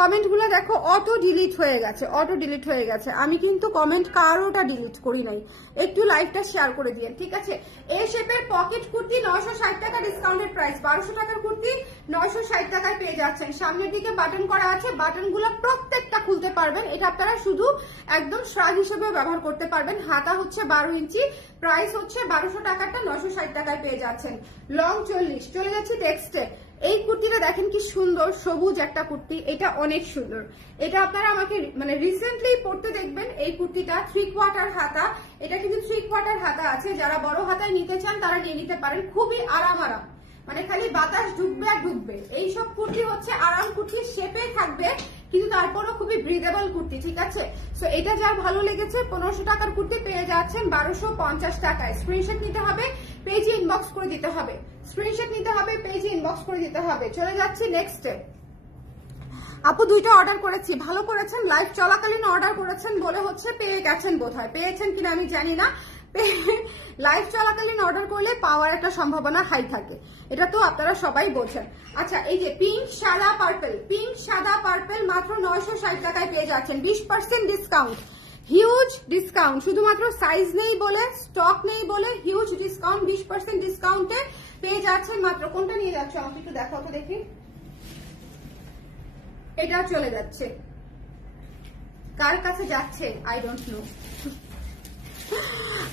কমেন্টগুলো দেখো অটো ডিলিট হয়ে গেছে, অটো ডিলিট হয়ে গেছে। আমি কিন্তু কমেন্ট কারোটা ডিলিট করি নাই। একটু লাইভটা শেয়ার করে দিয়েন, ঠিক আছে। এই শেপের পকেট কুর্তি 960 টাকা ডিসকাউন্টেড প্রাইস। 1200 টাকার কুর্তি 960 টাকায় পেয়ে যাচ্ছেন। সামনের দিকে বাটন করা আছে, বাটনগুলো প্রত্যেকটা খুলতে পারবেন। এটা আপনারা শুধু একদম শ্রাগ হিসেবে ব্যবহার করতে পারবেন। হাতা হচ্ছে 12 ইঞ্চি, প্রাইস হচ্ছে 1200 টাকাটা 960 টাকায় পেয়ে যাচ্ছেন। লং 40। চলে যাচ্ছি টেক্সটে। এই কুর্তিটা দেখেন কি সুন্দর, সবুজ একটা কুর্তি, এটা অনেক সুন্দর। এটা আপনারা আমাকে মানে রিসেন্টলি পড়তে দেখবেন। এই কুর্তিটা 3/4 হাতা, এটা কিন্তু 3/4 হাতা আছে। যারা বড় হাতায় নিতে চান তারা নিয়ে নিতে পারেন। খুবই আরাম, মানে খালি বাতাস ঢুকবে আর ঢুকবে। এইসব কুর্তি হচ্ছে আরাম কুর্তি, শেপে থাকবে কিন্তু তারপরও খুবই ব্রিদেবল কুর্তি, ঠিক আছে। সো এটা যার ভালো লেগেছে 1500 টাকার কুর্তি পেয়ে যাচ্ছেন 1250 টাকায়। স্ক্রিনশট নিতে হবে, পেজে ইনবক্স করে দিতে হবে, স্ক্রিনশট নিতে হবে, পেজে ইনবক্স করে দিতে হবে। চলে যাচ্ছি নেক্সটে। আপু 2টা অর্ডার করেছি, ভালো করেছেন। লাইভ চলাকালীন অর্ডার করেছেন বলে হচ্ছে পেয়ে গেছেন, বোধহয় পেয়েছেন কিনা আমি জানি না। লাইভ চলাকালীন অর্ডার করলে পাওয়ার একটা সম্ভাবনা হাই থাকে, এটা তো আপনারা সবাই বোঝেন। আচ্ছা এই যে পিঙ্ক সাদা পার্পল, পিঙ্ক সাদা পার্পল মাত্র 960 টাকায় পেয়ে যাচ্ছেন। 20% ডিসকাউন্ট, হিউজ ডিসকাউন্ট। শুধুমাত্র সাইজ নেই বলে, স্টক নেই বলে হিউজ ডিসকাউন্ট। 20% ডিসকাউন্টে পেয়ে যাচ্ছেন মাত্র। কোনটা নিয়ে যাচ্ছে আমাকে একটু দেখাও তো দেখি। এটা চলে যাচ্ছে, কার কাছে যাচ্ছে আই ডোন্ট নো।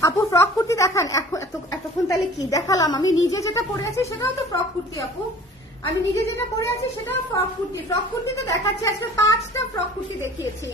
আপু ফ্রক কুর্তি দেখান। এতক্ষণ তাহলে কি দেখালাম? আমি নিজে যেটা পরে আছি সেটাও তো ফ্রক কুর্তি আপু, আমি নিজে যেটা পরে আছি সেটা ফ্রক কুর্তি। ফ্রক কুর্তিতে দেখাচ্ছি আজকে 5টা ফ্রক কুর্তি দেখিয়েছি।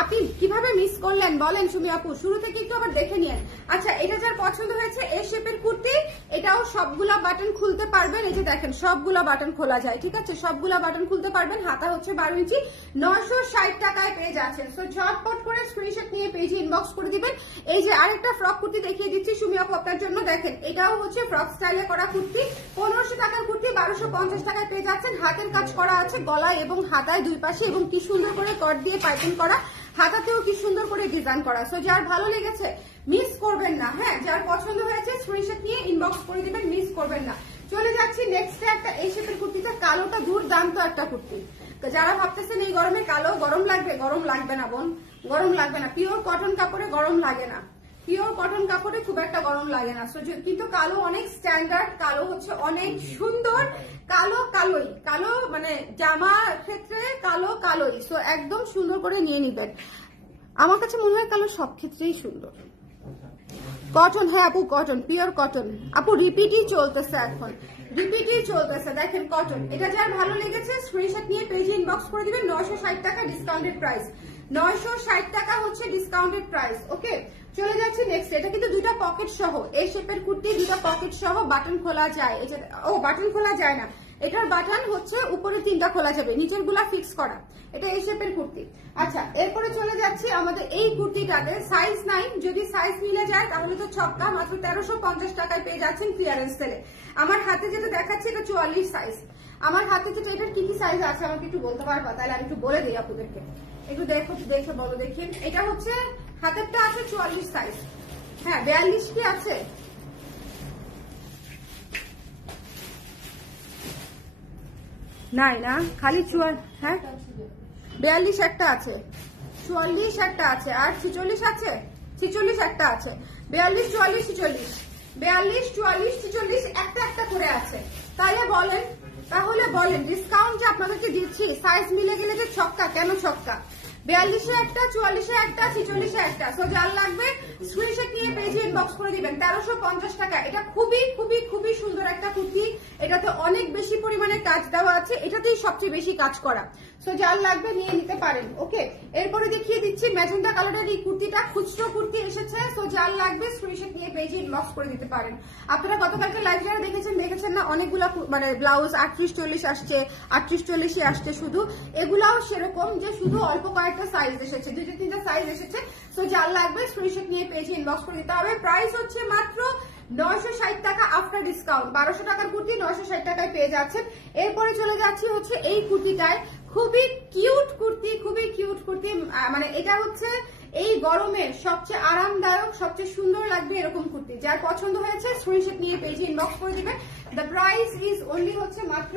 আপনি কিভাবে মিস করলেন বলেন সুমি আপু? শুরু থেকে একটু আবার দেখে নিন। আচ্ছা, এটা যার পছন্দ হয়েছে এ শেপের কুর্তি, এটাও সবগুলা বাটন খুলতে পারবেন। এই যে দেখেন সবগুলা বাটন খোলা যায়, ঠিক আছে? সবগুলা বাটন খুলতে পারবেন। হাতা হচ্ছে 12 ইঞ্চি, 960 টাকায় পেয়ে যাচ্ছেন। সো ঝটপট করে স্ক্রিনশট নিয়ে পেজে ইনবক্স করে দিবেন। এই যে আরেকটা ফ্রক কুর্তি দেখিয়ে দিচ্ছি সুমি আপু আপনার জন্য। দেখেন এটাও হচ্ছে ফ্রক স্টাইলে করা কুর্তি, 1500 টাকার কুর্তি 1250 টাকায় পেয়ে যাচ্ছেন। হাতের কাজ করা আছে গলায় এবং হাতায় দুই পাশে, এবং কি সুন্দর করে কট দিয়ে পাইপিং করা, হাতাতেও কি সুন্দর করে ডিজাইন করা। সো যার ভালো লেগেছে মিস করবেন না। হ্যাঁ, যার পছন্দ হয়েছে স্ক্রিনশট নিয়ে ইনবক্স করে দিবেন, মিস করবেন না। চলে যাচ্ছি নেক্সট একটা এই শেপের কুর্তিটা। কালোটা দুর্দান্ত একটা কুর্তি। যারা ভাবতেছেন এই গরমে কালো গরম লাগবে, গরম লাগবে না বোন, গরম লাগবে না। পিওর কটন কাপড়ে গরম লাগে না, পিওর কটন কাপড়ে খুব একটা গরম লাগে না। কিন্তু কালো অনেক স্ট্যান্ডার্ড, কালো হচ্ছে অনেক সুন্দর, কালো কালোই, কালো মানে জামার ক্ষেত্রে কালো কালোই। সো একদম সুন্দর করে নিয়ে নিবেন। আমার কাছে মনে হয় কালো সব ক্ষেত্রেই সুন্দর। কটন, হ্যাঁ আপু কটন, পিওর কটন আপু, রিপিটই চলতেছে এখন, রিপিটই চলতেছে। দেখেন কটন, এটা যার ভালো লেগেছে স্ক্রিনশট নিয়ে পেজে ইনবক্স করে দিবেন। 960 টাকা ডিসকাউন্টেড প্রাইস, 960 টাকা হচ্ছে ডিসকাউন্টেড প্রাইস। ওকে, চলে যাচ্ছে নেক্সট। এটা কিন্তু দুইটা পকেট সহ, এই শেপের কুর্তি, দুইটা পকেট সহ, বাটন খোলা যায়। ও বাটন খোলা যায় না, এটার বাটন হচ্ছে উপরে 3টা খোলা যাবে, নিচের গুলা ফিক্স করা। এটা এই শেপের কুর্তি। আচ্ছা, এরপরে চলে যাচ্ছি আমাদের এই কুর্তিটাতে। সাইজ 9, যদি সাইজ মিলে যায় তাহলে তো ছক্কা। মাত্র 1350 টাকায় পেয়ে যাচ্ছেন ক্লিয়ারেন্স সেলে। আমার হাতে যেটা দেখাচ্ছি এটা 44 সাইজ। আমার হাতে যেটা, এটার কি কি সাইজ আছে আমাকে একটু বলতে পারবা? তাহলে আমি একটু বলে দিই আপনাদেরকে, একটু দেখে বলো দেখি। এটা হচ্ছে হাতেরটা আছে 44 সাইজ। হ্যাঁ, 42 কি আছে? নাই না, খালি 44। হ্যাঁ, 42 একটা আছে, 44 একটা আছে, আর 46 আছে, 46 একটা আছে, 42 44 46, 42 44 46 একটা একটা করে আছে। তাহলে বলেন ডিসকাউন্ট যে আপনাদেরকে দিচ্ছি সাইজ মিলে গেলে যে ছক্কা, কেন ছক্কা? 42-এ একটা, 44-এ একটা, 46-এ একটা। সো যার লাগবে স্ক্রিনশট নিয়ে পেজে ইনবক্স করে দিবেন। 1350 টাকা। এটা খুবই খুবই খুবই সুন্দর একটা কুর্তি। এটাতে অনেক বেশি পরিমাণে কাজ দেওয়া আছে, এটাতেই সবচেয়ে বেশি কাজ করা। সো যার লাগবে নিয়ে নিতে পারেন। ওকে, এরপরে দেখিয়ে দিচ্ছি ম্যাজেন্টা কালারের এই কুর্তিটা, খুচরো কুর্তি এসেছে। সো যার লাগবে স্ক্রিনশট নিয়ে পেজে ইনবক্স করে দিতে পারেন। আপনারা গতকালকে লাইভ যারা দেখেছেন না, অনেকগুলা মানে ব্লাউজ 38 40 আসছে, 38 40 আসছে শুধু। এগুলাও সেরকম যে শুধু অল্প কয়েকটা সাইজ এসেছে, 2-3টা সাইজ এসেছে। সো যার লাগবে স্ক্রিনশট নিয়ে পেজে ইনবক্স করে দিতে হবে। প্রাইস হচ্ছে মাত্র 960 টাকা আফটার ডিসকাউন্ট। 1200 টাকার কুর্তি 960 টাকায় পেয়ে যাচ্ছেন। এরপরে চলে যাচ্ছি হচ্ছে এই কুর্তিটায়, খুবই কিউট কুর্তি, খুবই কিউট কুর্তি। মানে এটা হচ্ছে এই গরমে সবচেয়ে আরামদায়ক, সবচেয়ে সুন্দর লাগবে এরকম কুর্তি। যার পছন্দ হয়েছে স্ক্রিনশট নিয়ে পেজে ইনবক্স করে দিবেন। দ্য প্রাইস ইজ অনলি হচ্ছে মাত্র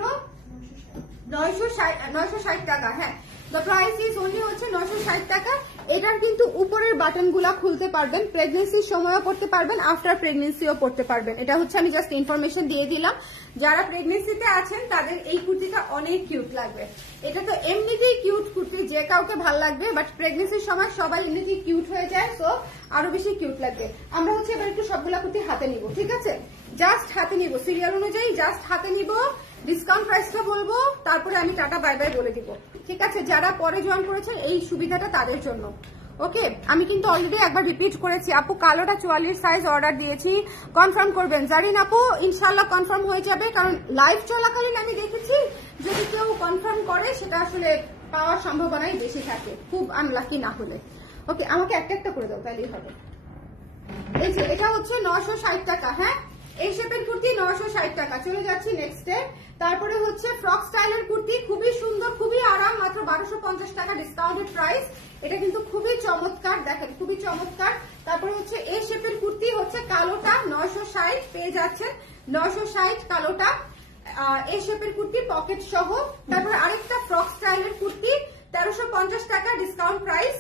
960 টাকা। হ্যাঁ, দ্য প্রাইস ইজ অনলি হচ্ছে 960 টাকা। এটার কিন্তু উপরের বাটন গুলা খুলতে পারবেন, প্রেগনেন্সির সময়ও পড়তে পারবেন, আফটার প্রেগনেন্সিও পড়তে পারবেন। এটা হচ্ছে আমি জাস্ট ইনফরমেশন দিয়ে দিলাম। যারা প্রেগনেন্সিতে আছেন তাদের এই কুর্তিটা অনেক কিউট লাগবে। এটা তো এমনিতেই কিউট কুর্তি, যে কাউকে ভালো লাগবে, বাট প্রেগনেন্সির সময় সবাই এমনিতেই কিউট হয়ে যায়, তো আরো বেশি কিউট লাগবে। আমরা হচ্ছে এবার একটু সবগুলা কুর্তি হাতে নিব, ঠিক আছে? জাস্ট হাতে নিব, সিরিয়াল অনুযায়ী জাস্ট হাতে নিব, ডিসকাউন্ট প্রাইসটা বলবো, তারপরে আমি টাটা বাই বাই বলে দিব, ঠিক আছে? যারা পরে জয়েন করেছেন এই সুবিধাটা তাদের জন্য। ওকে, আমি কিন্তু অলরেডি একবার রিপিট করেছি। আপু কালোটা 44 সাইজ অর্ডার দিয়েছি, কনফার্ম করবেন। জারিন আপু ইনশাল্লাহ কনফার্ম হয়ে যাবে, কারণ লাইভ চলাকালীন আমি দেখেছি যদি কেউ কনফার্ম করে সেটা আসলে পাওয়ার সম্ভাবনাই বেশি থাকে, খুব আনলাকি না হলে। ওকে, আমাকে একটা একটা করে দাও তাহলেই হবে। এই যে এটা হচ্ছে 960 টাকা। হ্যাঁ, এই শেপের কুর্তি 960 টাকা। চলে যাচ্ছি নেক্সটে। তারপরে হচ্ছে ফ্রক স্টাইলের কুর্তি, খুবই সুন্দর, খুবই আরাম, মাত্র 1250 টাকা ডিসকাউন্টেড প্রাইস। এটা কিন্তু খুবই চমৎকার, দেখেন খুবই চমৎকার। তারপরে হচ্ছে এই শেপের কুর্তি হচ্ছে কালোটা 960 পেয়ে যাচ্ছেন, 960 কালোটা। এই শেপের কুর্তি পকেট সহ। তারপরে আরেকটা ফ্রক স্টাইলের কুর্তি 1350 টাকা ডিসকাউন্ট প্রাইস,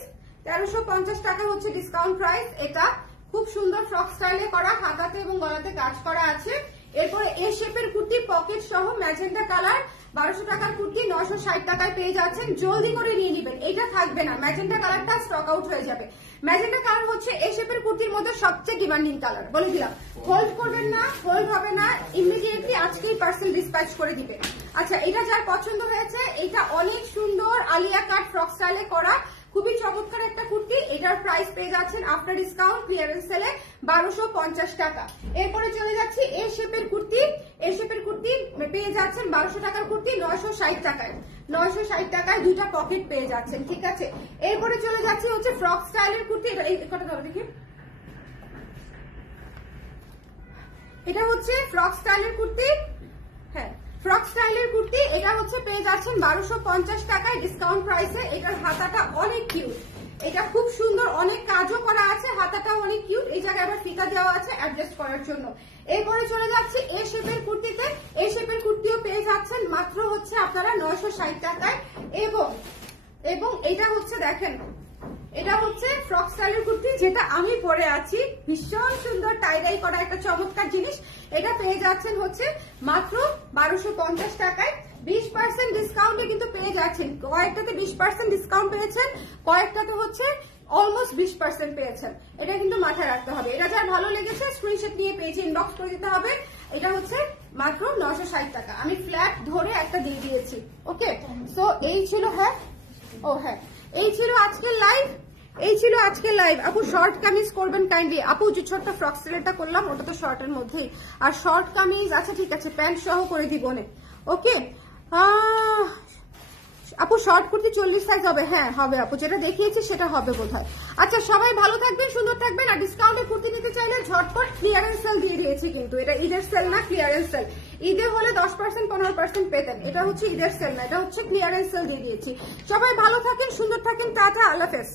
1350 টাকা হচ্ছে ডিসকাউন্ট প্রাইস। এটা খুব সুন্দর ফ্রক স্টাইলে করা, হাতাতে এবং গলাতে কাজ করা আছে। এরপরে এই শেপের কুর্তি পকেট সহ ম্যাজেন্টা কালার, 1200 টাকার কুর্তি 960 টাকায় পেয়ে যাচ্ছেন। জলদি করে নিয়ে নেবেন, এটা থাকবে না, ম্যাজেন্টা কালারটা স্টক আউট হয়ে যাবে। ম্যাজেন্টা কালার হচ্ছে এই শেপের কুর্তির মধ্যে সবচেয়ে ডিমান্ডিং কালার, বলে দিলাম। হোল্ড করবেন না, হোল্ড হবে না, ইমিডিয়েটলি আজকেই পার্সেল ডিসপ্যাচ করে দিবেন। আচ্ছা, এটা যার পছন্দ হয়েছে, এটা অনেক সুন্দর আলিয়া কাট ফ্রক স্টাইলে করা, খুবই চমৎকার একটা কুর্তি। এটার প্রাইস পেয়ে যাচ্ছেন আফটার ডিসকাউন্ট ক্লিয়ারেন্স সেলে 1250 টাকা। এরপরে চলে যাচ্ছি এ শেপের কুর্তি। এ শেপের কুর্তি পেয়ে যাচ্ছেন 1200 টাকার কুর্তি 960 টাকায়। 960 টাকায় দুইটা পকেট পেয়ে যাচ্ছেন, ঠিক আছে। এরপরে চলে যাচ্ছি হচ্ছে ফ্রক স্টাইলের কুর্তি। এটা এই কটা ধরো দেখি, এটা হচ্ছে ফ্রক স্টাইলের কুর্তি। হ্যাঁ, ফ্রক স্টাইলের কুর্তি। এটা হচ্ছে পেয়ে যাচ্ছেন 1250 টাকায় ডিসকাউন্ট প্রাইসে। এটার হাতাটা অনেক কিউট, এটা খুব সুন্দর, অনেক কাজও করা আছে, হাতাটা অনেক কিউট। এই জায়গায় আবার ফিতা দেওয়া আছে অ্যাডজাস্ট করার জন্য। এরপরে চলে যাচ্ছি এ শেপের কুর্তিতে। এই শেপের কুর্তিও পেয়ে যাচ্ছেন মাত্র হচ্ছে আপনারা 960 টাকায়। এবং এটা হচ্ছে দেখেন, এটা হচ্ছে ফ্রক স্টাইলের কুর্তি, যেটা আমি পরে আছি, ভীষণ সুন্দর টাই ডাই করা একটা চমৎকার জিনিস। এটা পেয়ে যাচ্ছেন হচ্ছে মাত্র 1250 টাকায়। 20% ডিসকাউন্টে কিন্তু পেয়ে যাচ্ছেন। কয়েকটাতে 20% ডিসকাউন্ট পেয়েছেন, কয়েকটাতে হচ্ছে অলমোস্ট 20% পেয়েছেন। এটা কিন্তু মাথায় রাখতে হবে। এটা যার ভালো লেগেছে স্ক্রিনশট নিয়ে পেজে ইনবক্স করে দিতে হবে। এটা হচ্ছে মাত্র 960 টাকা। আমি ফ্ল্যাট ধরে একটা দিয়ে দিয়েছি। ওকে, সো এই ছিল, হ্যাঁ ও হ্যাঁ, এই ছিল আজকের লাইভ। এই ছিল আজকের লাইভ। আপু শর্ট কামিজ করবেন কাইন্ডলি। আপু যে ছোট্ট ফ্রক স্টাইলটা করলাম ওটা তো শর্টের মধ্যেই, আর শর্ট কামিজ আচ্ছা ঠিক আছে প্যান্ট সহ করে দিব না। ওকে আপু, শর্ট কুর্তি 40 সাইজ হবে? হ্যাঁ হবে আপু, যেটা দেখিয়েছি সেটা হবে বোধহয়। আচ্ছা, সবাই ভালো থাকবেন, সুন্দর থাকবেন। আর ডিসকাউন্টে কুর্তি নিতে চাইলে ঝটপট ক্লিয়ারেন্স সেল দিয়ে দিয়েছি, কিন্তু এটা ঈদের সেল না, ক্লিয়ারেন্স সেল। ঈদে হলে 10% 15% পেতেন, এটা হচ্ছে ঈদের সেল না, এটা হচ্ছে ক্লিয়ারেন্স সেল দিয়ে দিয়েছি। সবাই ভালো থাকেন, সুন্দর থাকেন, টাটা, আল্লাহ হাফেজ।